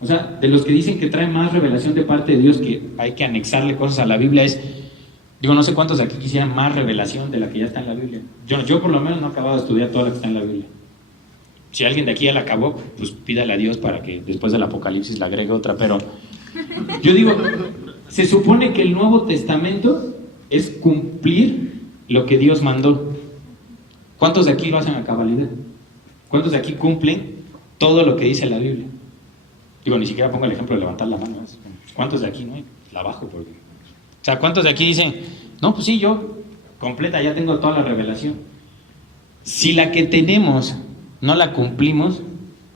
O sea, de los que dicen que trae más revelación de parte de Dios, que hay que anexarle cosas a la Biblia, digo, no sé cuántos de aquí quisieran más revelación de la que ya está en la Biblia. Yo por lo menos no he acabado de estudiar toda la que está en la Biblia. Si alguien de aquí ya la acabó, pues pídale a Dios para que después del Apocalipsis le agregue otra, pero yo digo, se supone que el Nuevo Testamento es cumplir lo que Dios mandó. ¿Cuántos de aquí lo hacen a cabalidad? ¿Cuántos de aquí cumplen todo lo que dice la Biblia? Digo, ni siquiera pongo el ejemplo de levantar la mano. ¿Cuántos de aquí no? La bajo porque... O sea, ¿cuántos de aquí dicen, no, pues sí, yo completa, ya tengo toda la revelación? Si la que tenemos no la cumplimos,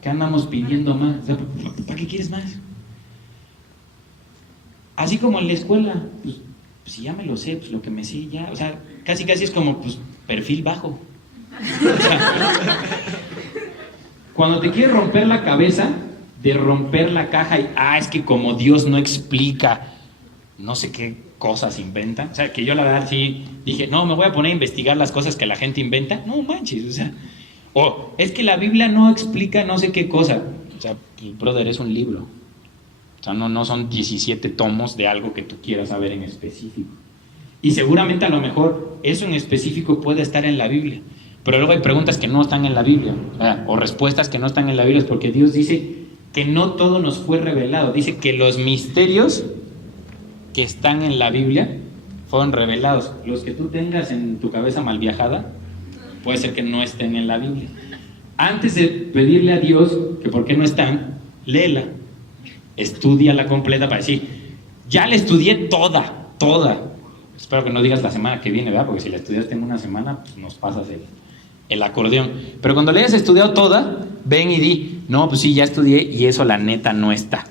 ¿qué andamos pidiendo más? O sea, ¿para qué quieres más? Así como en la escuela, pues si ya me lo sé, pues lo que me sé ya, o sea, casi es como, pues, perfil bajo. O sea, cuando te quieres romper la cabeza de romper la caja y, es que como Dios no explica, no sé qué cosas inventa, o sea, que yo la verdad sí dije, no, me voy a poner a investigar las cosas que la gente inventa, no manches, o sea, es que la Biblia no explica no sé qué cosa, o sea, brother, es un libro, o sea, no son 17 tomos de algo que tú quieras saber en específico, y seguramente a lo mejor eso en específico puede estar en la Biblia, pero luego hay preguntas que no están en la Biblia, o respuestas que no están en la Biblia, es porque Dios dice que no todo nos fue revelado, dice que los misterios que están en la Biblia fueron revelados. Los que tú tengas en tu cabeza mal viajada, puede ser que no estén en la Biblia. Antes de pedirle a Dios que por qué no están, léela, estúdiala completa para decir, ya la estudié toda. Espero que no digas la semana que viene, ¿verdad? Porque si la estudiaste en una semana, pues nos pasas el acordeón. Pero cuando la hayas estudiado toda, ven y di, no, pues sí, ya estudié y eso la neta no está.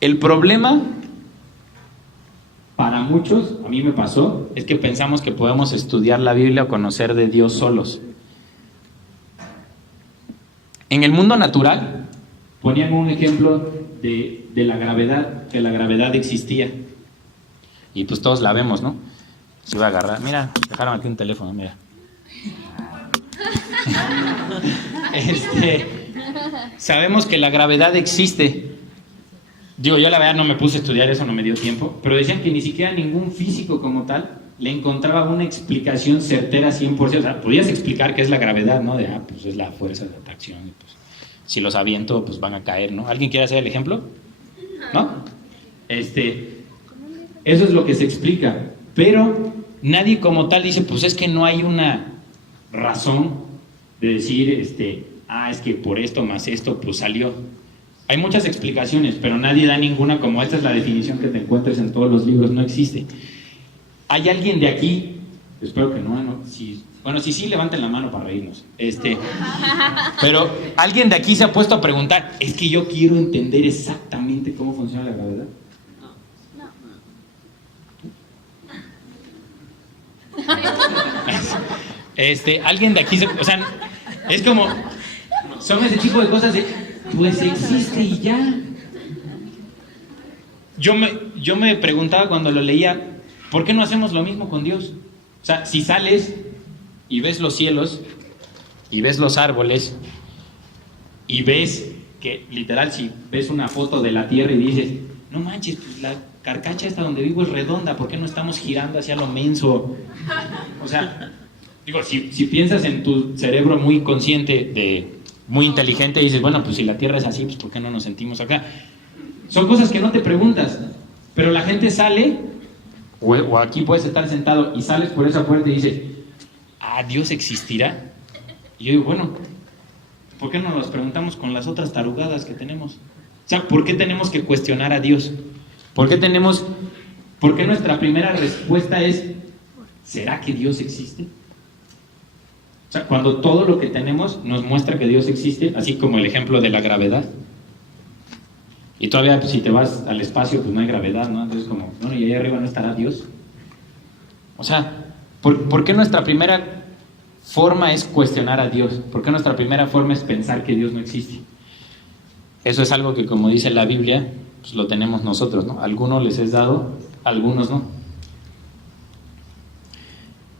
El problema, para muchos, a mí me pasó, es que pensamos que podemos estudiar la Biblia o conocer de Dios solos. En el mundo natural, ponían un ejemplo de la gravedad, que la gravedad existía. Y pues todos la vemos, ¿no? Se iba a agarrar. Mira, dejaron aquí un teléfono, mira. Sabemos que la gravedad existe. Digo, yo la verdad no me puse a estudiar eso, no me dio tiempo, pero decían que ni siquiera ningún físico como tal le encontraba una explicación certera 100%. O sea, podías explicar qué es la gravedad, ¿no? Pues es la fuerza de atracción. Y pues, si los aviento, pues van a caer, ¿no? ¿Alguien quiere hacer el ejemplo? ¿No? Eso es lo que se explica. Pero nadie como tal dice, pues es que no hay una razón de decir, es que por esto más esto, pues salió. Hay muchas explicaciones, pero nadie da ninguna como esta es la definición que te encuentres en todos los libros, no existe. ¿Hay alguien de aquí? Espero que no. Si sí, levanten la mano para reírnos. Pero ¿alguien de aquí se ha puesto a preguntar? Es que yo quiero entender exactamente cómo funciona la gravedad. Alguien de aquí o sea, es como, son ese tipo de cosas de, pues existe y ya. Yo me preguntaba cuando lo leía, ¿por qué no hacemos lo mismo con Dios? O sea, si sales y ves los cielos, y ves los árboles y ves que literal si ves una foto de la Tierra y dices, no manches, pues la carcacha esta donde vivo es redonda, ¿por qué no estamos girando hacia lo menso? O sea, digo, si piensas en tu cerebro muy consciente, muy inteligente, y dices, bueno, pues si la Tierra es así, pues ¿por qué no nos sentimos acá? Son cosas que no te preguntas, pero la gente sale, o aquí puedes estar sentado y sales por esa puerta y dices, ¿Dios existirá? Y yo digo, bueno, ¿por qué no nos preguntamos con las otras tarugadas que tenemos? O sea, ¿por qué tenemos que cuestionar a Dios? ¿Por qué nuestra primera respuesta es, ¿será que Dios existe? O sea, cuando todo lo que tenemos nos muestra que Dios existe, así como el ejemplo de la gravedad. Y todavía pues, si te vas al espacio, pues no hay gravedad, ¿no? Entonces como, bueno, ¿y ahí arriba no estará Dios? O sea, ¿por qué nuestra primera forma es cuestionar a Dios? ¿Por qué nuestra primera forma es pensar que Dios no existe? Eso es algo que, como dice la Biblia, pues lo tenemos nosotros, ¿no? Algunos les es dado, algunos no.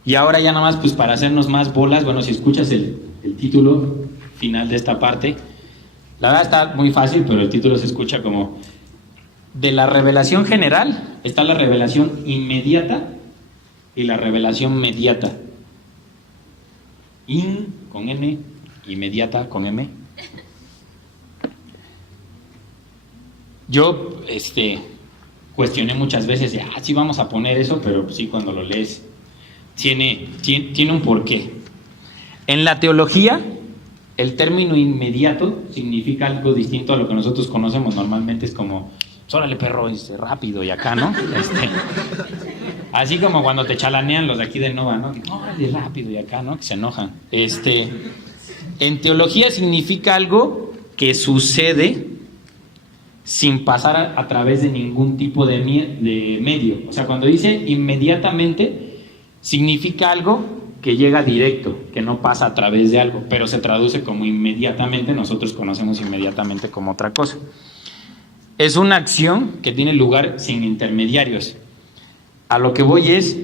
Y ahora ya nada más, pues para hacernos más bolas, bueno, si escuchas el título final de esta parte, la verdad está muy fácil, pero el título se escucha como, de la revelación general está la revelación inmediata y la revelación mediata. Con N, inmediata con M. Yo cuestioné muchas veces, sí vamos a poner eso, pero sí cuando lo lees tiene un porqué. En la teología, el término inmediato significa algo distinto a lo que nosotros conocemos. Normalmente es como, órale perro, rápido y acá, ¿no? Así como cuando te chalanean los de aquí de Nova, ¿no? Órale, rápido y acá, ¿no? Que se enojan. En teología significa algo que sucede sin pasar a través de ningún tipo de medio. O sea, cuando dice inmediatamente, significa algo que llega directo, que no pasa a través de algo, pero se traduce como inmediatamente. Nosotros conocemos inmediatamente como otra cosa. Es una acción que tiene lugar sin intermediarios. A lo que voy es,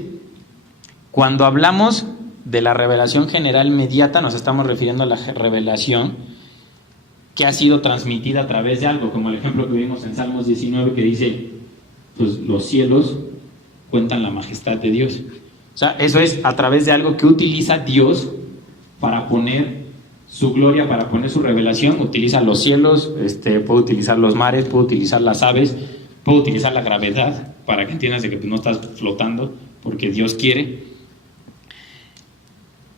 cuando hablamos de la revelación general inmediata, nos estamos refiriendo a la revelación que ha sido transmitida a través de algo, como el ejemplo que vimos en Salmos 19, que dice, pues los cielos cuentan la majestad de Dios. O sea, eso es a través de algo que utiliza Dios para poner su gloria, para poner su revelación. Utiliza los cielos, puede utilizar los mares, puede utilizar las aves, puede utilizar la gravedad, para que entiendas de que no estás flotando, porque Dios quiere.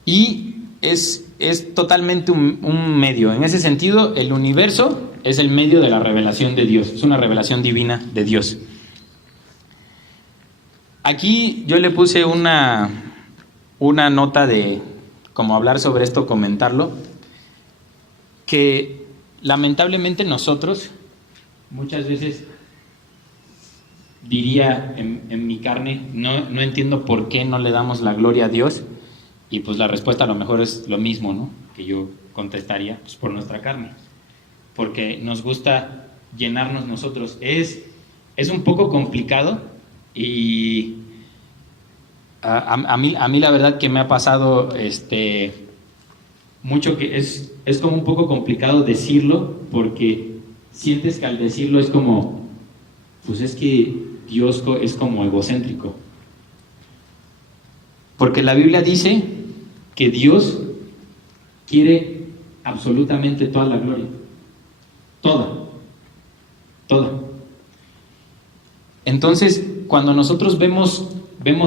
Y es totalmente un medio. En ese sentido, el universo es el medio de la revelación de Dios. Es una revelación divina de Dios. Aquí yo le puse una nota de cómo hablar sobre esto, comentarlo, que lamentablemente nosotros muchas veces, diría en mi carne, no entiendo por qué no le damos la gloria a Dios. Y pues la respuesta a lo mejor es lo mismo, ¿no? Que yo contestaría, pues por nuestra carne. Porque nos gusta llenarnos nosotros. Es un poco complicado y a mí la verdad que me ha pasado mucho que es como un poco complicado decirlo, porque sientes que al decirlo es como, pues es que Dios es como egocéntrico. Porque la Biblia dice que Dios quiere absolutamente toda la gloria. Toda. Entonces, cuando nosotros vemos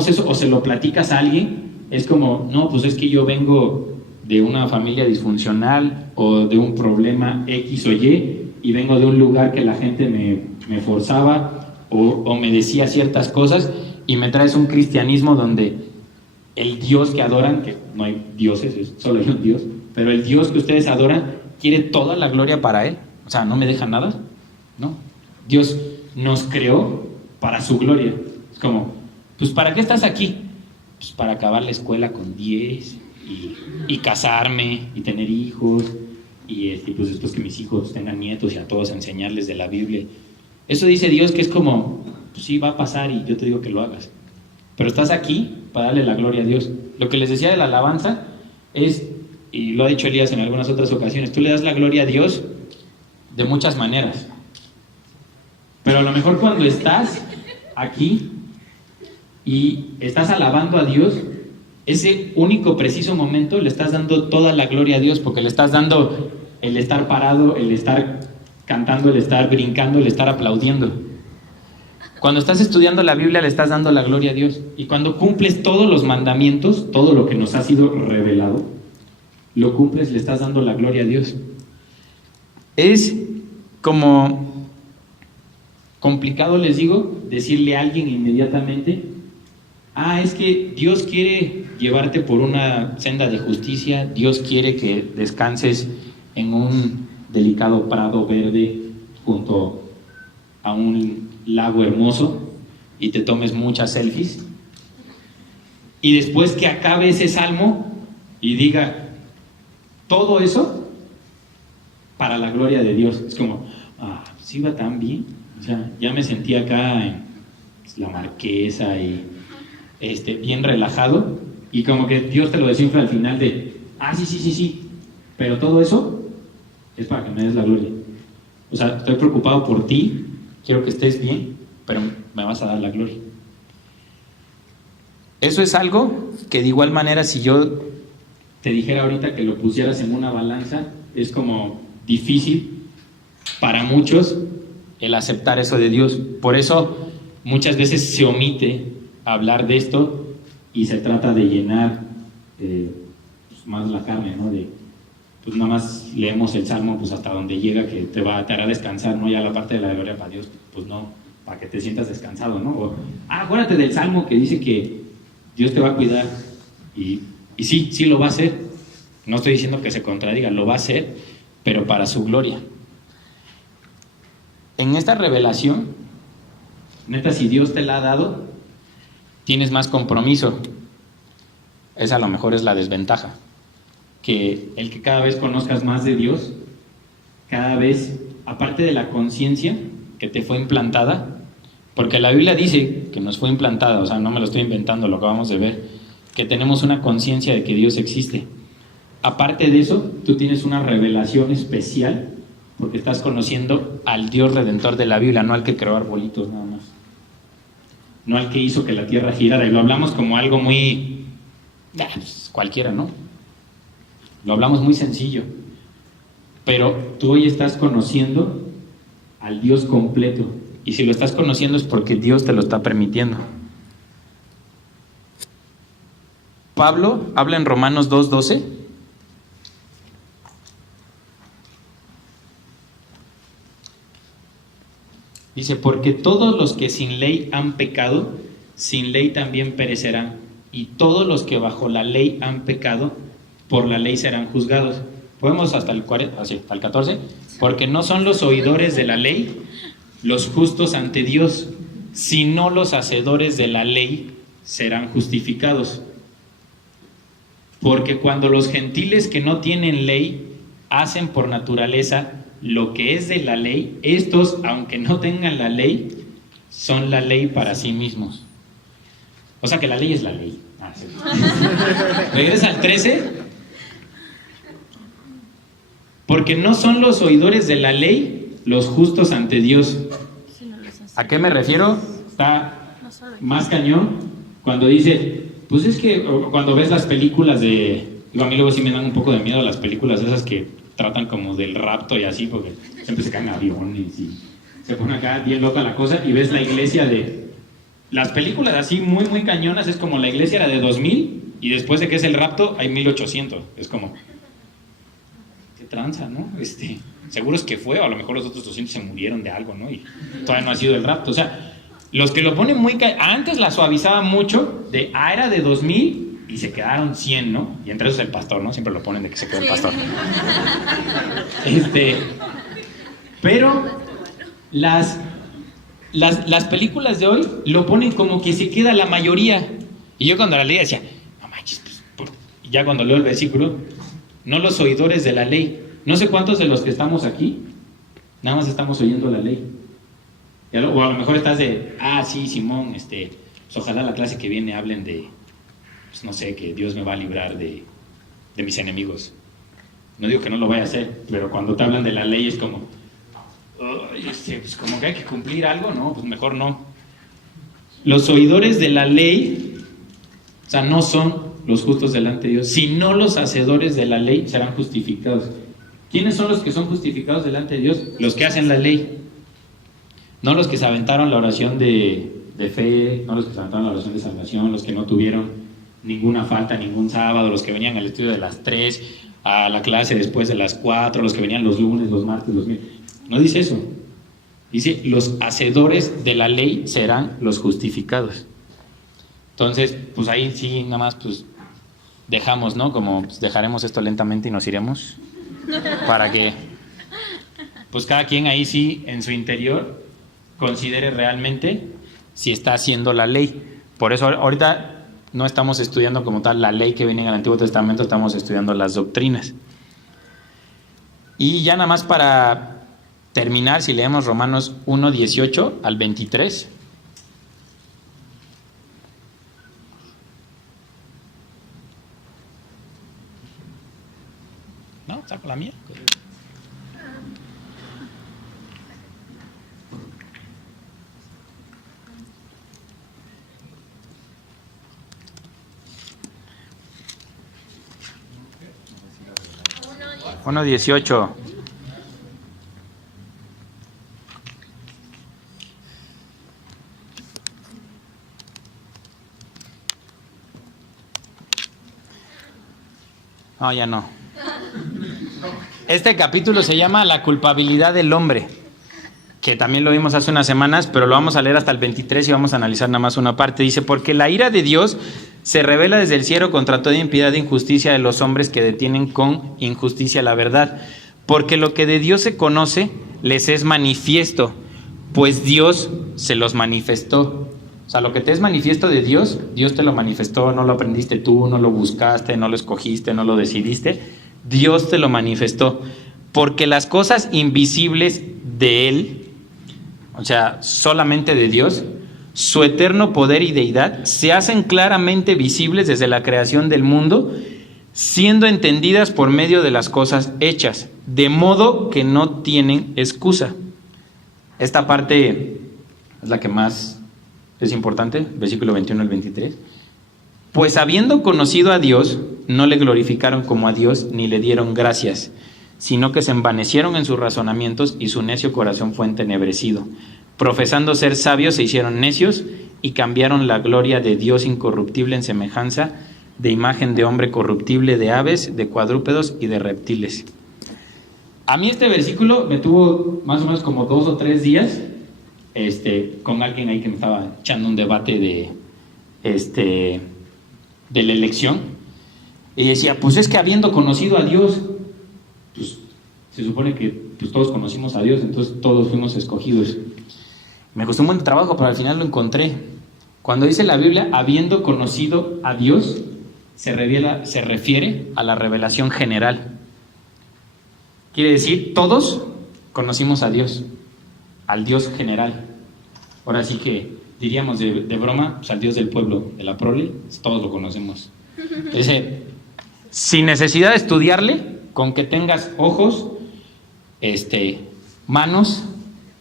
eso o se lo platicas a alguien, es como, no, pues es que yo vengo de una familia disfuncional o de un problema X o Y vengo de un lugar que la gente me forzaba o me decía ciertas cosas, y me traes un cristianismo donde el Dios que adoran, que no hay dioses, solo hay un Dios, pero el Dios que ustedes adoran quiere toda la gloria para Él. O sea, ¿no me deja nada? No. Dios nos creó para su gloria. Es como, pues ¿para qué estás aquí? Pues para acabar la escuela con 10 y casarme y tener hijos y pues después que mis hijos tengan nietos y a todos enseñarles de la Biblia. Eso dice Dios, que es como, pues sí, va a pasar y yo te digo que lo hagas. Pero estás aquí para darle la gloria a Dios. Lo que les decía de la alabanza es y lo ha dicho Elías en algunas otras ocasiones, tú le das la gloria a Dios de muchas maneras. Pero a lo mejor cuando estás aquí y estás alabando a Dios, ese único preciso momento le estás dando toda la gloria a Dios, porque le estás dando el estar parado, el estar cantando, el estar brincando, el estar aplaudiendo. Cuando estás estudiando la Biblia le estás dando la gloria a Dios. Y cuando cumples todos los mandamientos, todo lo que nos ha sido revelado, lo cumples, le estás dando la gloria a Dios. Es como complicado, les digo, decirle a alguien inmediatamente, es que Dios quiere llevarte por una senda de justicia, Dios quiere que descanses en un delicado prado verde junto a un lago hermoso y te tomes muchas selfies, y después que acabe ese salmo y diga todo eso para la gloria de Dios. Es como, sí va tan bien, o sea, ya me sentí acá en la Marquesa y bien relajado, y como que Dios te lo desinfla al final de, sí, pero todo eso es para que me des la gloria. O sea, estoy preocupado por ti, quiero que estés bien, pero me vas a dar la gloria. Eso es algo que de igual manera, si yo te dijera ahorita que lo pusieras en una balanza, es como difícil para muchos el aceptar eso de Dios. Por eso muchas veces se omite hablar de esto y se trata de llenar más la carne, ¿no? Pues nada más leemos el Salmo pues hasta donde llega, que te hará descansar, ¿no? Ya la parte de la gloria para Dios, pues no, para que te sientas descansado, ¿no? O, acuérdate del Salmo que dice que Dios te va a cuidar, y sí lo va a hacer. No estoy diciendo que se contradiga, lo va a hacer, pero para su gloria. En esta revelación, neta, si Dios te la ha dado, tienes más compromiso. Esa a lo mejor es la desventaja, que el que cada vez conozcas más de Dios, cada vez, aparte de la conciencia que te fue implantada, porque la Biblia dice que nos fue implantada, o sea, no me lo estoy inventando, lo acabamos de ver, que tenemos una conciencia de que Dios existe. Aparte de eso, tú tienes una revelación especial, porque estás conociendo al Dios redentor de la Biblia, no al que creó arbolitos nada más, no al que hizo que la tierra girara. Y lo hablamos como algo muy pues, cualquiera, ¿no? Lo hablamos muy sencillo, pero tú hoy estás conociendo al Dios completo, y si lo estás conociendo es porque Dios te lo está permitiendo. Pablo habla en Romanos 2:12. Dice, porque todos los que sin ley han pecado, sin ley también perecerán, y todos los que bajo la ley han pecado, por la ley serán juzgados. Podemos hasta el 14. Porque no son los oidores de la ley los justos ante Dios, sino los hacedores de la ley serán justificados. Porque cuando los gentiles que no tienen ley hacen por naturaleza lo que es de la ley, estos, aunque no tengan la ley, son la ley para sí mismos. O sea que la ley es la ley. Sí. Regresa al 13. Porque no son los oidores de la ley los justos ante Dios. ¿A qué me refiero? Está más cañón cuando dice, pues es que cuando ves las películas a mí luego sí me dan un poco de miedo las películas esas que tratan como del rapto y así, porque siempre se caen aviones y se pone acá bien loca la cosa, y ves la iglesia las películas así muy muy cañonas, es como la iglesia era de 2000 y después de que es el rapto hay 1800, es como qué tranza, ¿no? Seguro es que fue, o a lo mejor los otros 200 se murieron de algo, ¿no? Y todavía no ha sido el rapto. O sea, los que lo ponen muy antes la suavizaban mucho, era de 2000 y se quedaron 100, ¿no? Y entre esos el pastor, ¿no? Siempre lo ponen de que se quedó el pastor. Pero las películas de hoy lo ponen como que se queda la mayoría. Y yo cuando la leía decía, no manches, pues, y ya cuando leo el versículo, no los oidores de la ley. No sé cuántos de los que estamos aquí, nada más estamos oyendo la ley. O a lo mejor estás de, sí, Simón, pues ojalá la clase que viene hablen de, pues no sé, que Dios me va a librar de mis enemigos. No digo que no lo vaya a hacer, pero cuando te hablan de la ley es como, pues como que hay que cumplir algo, ¿no? Pues mejor no. Los oidores de la ley, o sea, no son los justos delante de Dios, sino los hacedores de la ley serán justificados. ¿Quiénes son los que son justificados delante de Dios? Los que hacen la ley. No los que se aventaron la oración de fe, no los que se aventaron la oración de salvación, los que no tuvieron ninguna falta, ningún sábado, los que venían al estudio de las 3, a la clase después de las 4, los que venían los lunes, los martes, los miércoles. No dice eso. Dice, los hacedores de la ley serán los justificados. Entonces, pues ahí sí, nada más, pues dejamos, ¿no? Como pues, dejaremos esto lentamente y nos iremos. Para que, pues cada quien ahí sí, en su interior, considere realmente si está haciendo la ley. Por eso ahorita no estamos estudiando como tal la ley que viene en el Antiguo Testamento, estamos estudiando las doctrinas. Y ya nada más para terminar, si leemos Romanos 1, 18 al 23. No, saco la mía. 1:18. No, ya no. Este capítulo se llama La culpabilidad del hombre, que también lo vimos hace unas semanas, pero lo vamos a leer hasta el 23 y vamos a analizar nada más una parte. Dice, porque la ira de Dios se revela desde el cielo contra toda impiedad e injusticia de los hombres que detienen con injusticia la verdad. Porque lo que de Dios se conoce les es manifiesto, pues Dios se los manifestó. O sea, lo que te es manifiesto de Dios, Dios te lo manifestó, no lo aprendiste tú, no lo buscaste, no lo escogiste, no lo decidiste. Dios te lo manifestó. Porque las cosas invisibles de Él, o sea, solamente de Dios, su eterno poder y deidad, se hacen claramente visibles desde la creación del mundo, siendo entendidas por medio de las cosas hechas, de modo que no tienen excusa. Esta parte es la que más es importante, versículo 21 al 23. Pues habiendo conocido a Dios, no le glorificaron como a Dios, ni le dieron gracias, sino que se envanecieron en sus razonamientos y su necio corazón fue entenebrecido. Profesando ser sabios, se hicieron necios y cambiaron la gloria de Dios incorruptible en semejanza de imagen de hombre corruptible, de aves, de cuadrúpedos y de reptiles. A mí este versículo me tuvo más o menos como 2 o 3 días con alguien ahí que me estaba echando un debate de la elección. Y decía, pues es que habiendo conocido a Dios, pues se supone que pues, todos conocimos a Dios, entonces todos fuimos escogidos. Me costó un buen trabajo, pero al final lo encontré. Cuando dice la Biblia, habiendo conocido a Dios, se refiere a la revelación general. Quiere decir, todos conocimos a Dios, al Dios general. Ahora sí que diríamos de broma, pues al Dios del pueblo, de la prole, todos lo conocemos. Dice, sin necesidad de estudiarle, con que tengas ojos, manos,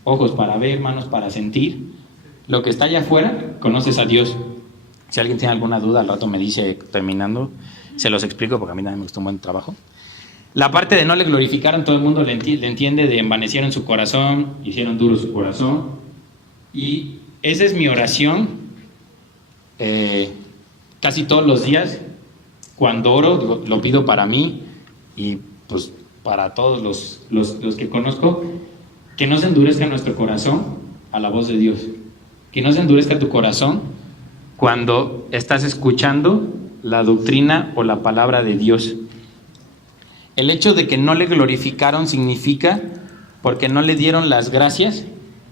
ojos para ver, manos para sentir, lo que está allá afuera, conoces a Dios. Si alguien tiene alguna duda, al rato me dice, terminando, se los explico porque a mí también me gustó un buen trabajo. La parte de no le glorificaron, todo el mundo le entiende, de envanecieron su corazón, hicieron duro su corazón. Y esa es mi oración casi todos los días. Cuando oro, lo pido para mí y pues para todos los que conozco, que no se endurezca nuestro corazón a la voz de Dios. Que no se endurezca tu corazón cuando estás escuchando la doctrina o la palabra de Dios. El hecho de que no le glorificaron significa porque no le dieron las gracias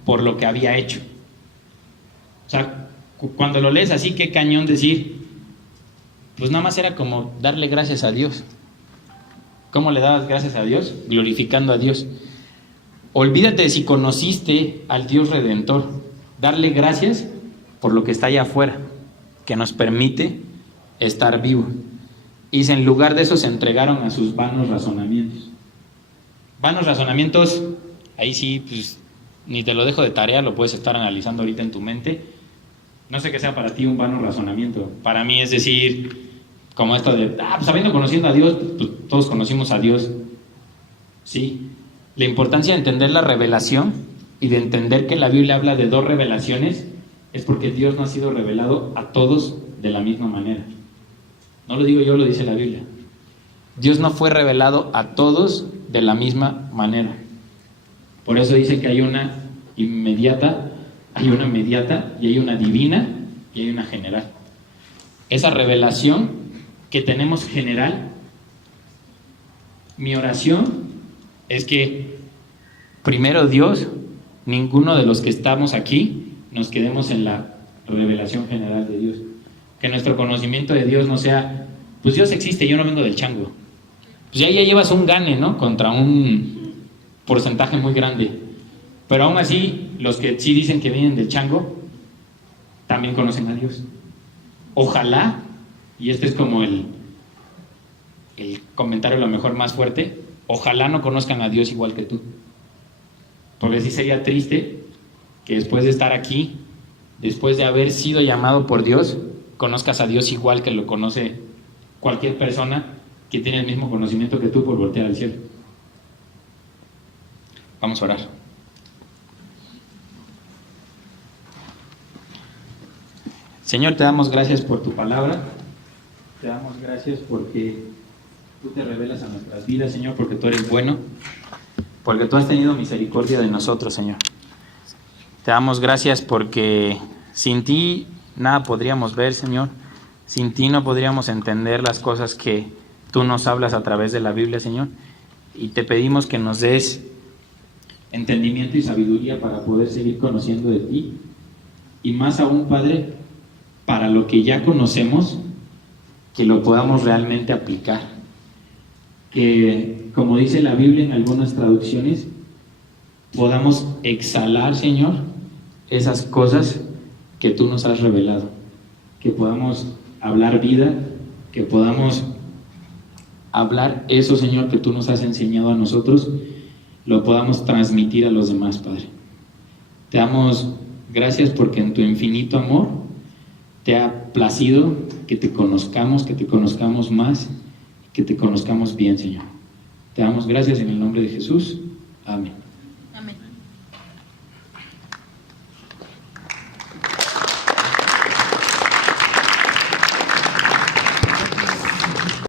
por lo que había hecho. O sea, cuando lo lees así, qué cañón decir, pues nada más era como darle gracias a Dios. ¿Cómo le dabas gracias a Dios? Glorificando a Dios. Olvídate de si conociste al Dios Redentor. Darle gracias por lo que está allá afuera, que nos permite estar vivo. Y dice, en lugar de eso se entregaron a sus vanos razonamientos. Vanos razonamientos, ahí sí, pues ni te lo dejo de tarea, lo puedes estar analizando ahorita en tu mente. No sé qué sea para ti un vano razonamiento. Para mí es decir, como esto de, pues habiendo conocido a Dios, pues todos conocimos a Dios. Sí, la importancia de entender la revelación y de entender que la Biblia habla de dos revelaciones es porque Dios no ha sido revelado a todos de la misma manera. No lo digo yo, lo dice la Biblia. Dios no fue revelado a todos de la misma manera. Por eso dice que hay una inmediata, hay una mediata y hay una divina y hay una general. Esa revelación que tenemos general, mi oración es que primero Dios, ninguno de los que estamos aquí, nos quedemos en la revelación general de Dios. Que nuestro conocimiento de Dios no sea, pues Dios existe, yo no vengo del chango. Pues ya llevas un gane, ¿no? Contra un porcentaje muy grande. Pero aún así, los que sí dicen que vienen del chango, también conocen a Dios. Ojalá, y este es como el comentario a lo mejor más fuerte, ojalá no conozcan a Dios igual que tú. Porque sí sería triste que después de estar aquí, después de haber sido llamado por Dios, conozcas a Dios igual que lo conoce cualquier persona que tiene el mismo conocimiento que tú por voltear al cielo. Vamos a orar. Señor, te damos gracias por tu palabra. Te damos gracias porque tú te revelas a nuestras vidas, Señor, porque tú eres bueno, porque tú has tenido misericordia de nosotros, Señor. Te damos gracias porque sin ti nada podríamos ver, Señor. Sin ti no podríamos entender las cosas que tú nos hablas a través de la Biblia, Señor. Y te pedimos que nos des entendimiento y sabiduría para poder seguir conociendo de ti. Y más aún, Padre, para lo que ya conocemos, que lo podamos realmente aplicar. Que, como dice la Biblia en algunas traducciones, podamos exhalar, Señor, esas cosas que tú nos has revelado. Que podamos hablar vida, que podamos hablar eso, Señor, que tú nos has enseñado a nosotros, lo podamos transmitir a los demás, Padre. Te damos gracias porque en tu infinito amor te ha placido que te conozcamos más, que te conozcamos bien, Señor. Te damos gracias en el nombre de Jesús. Amén.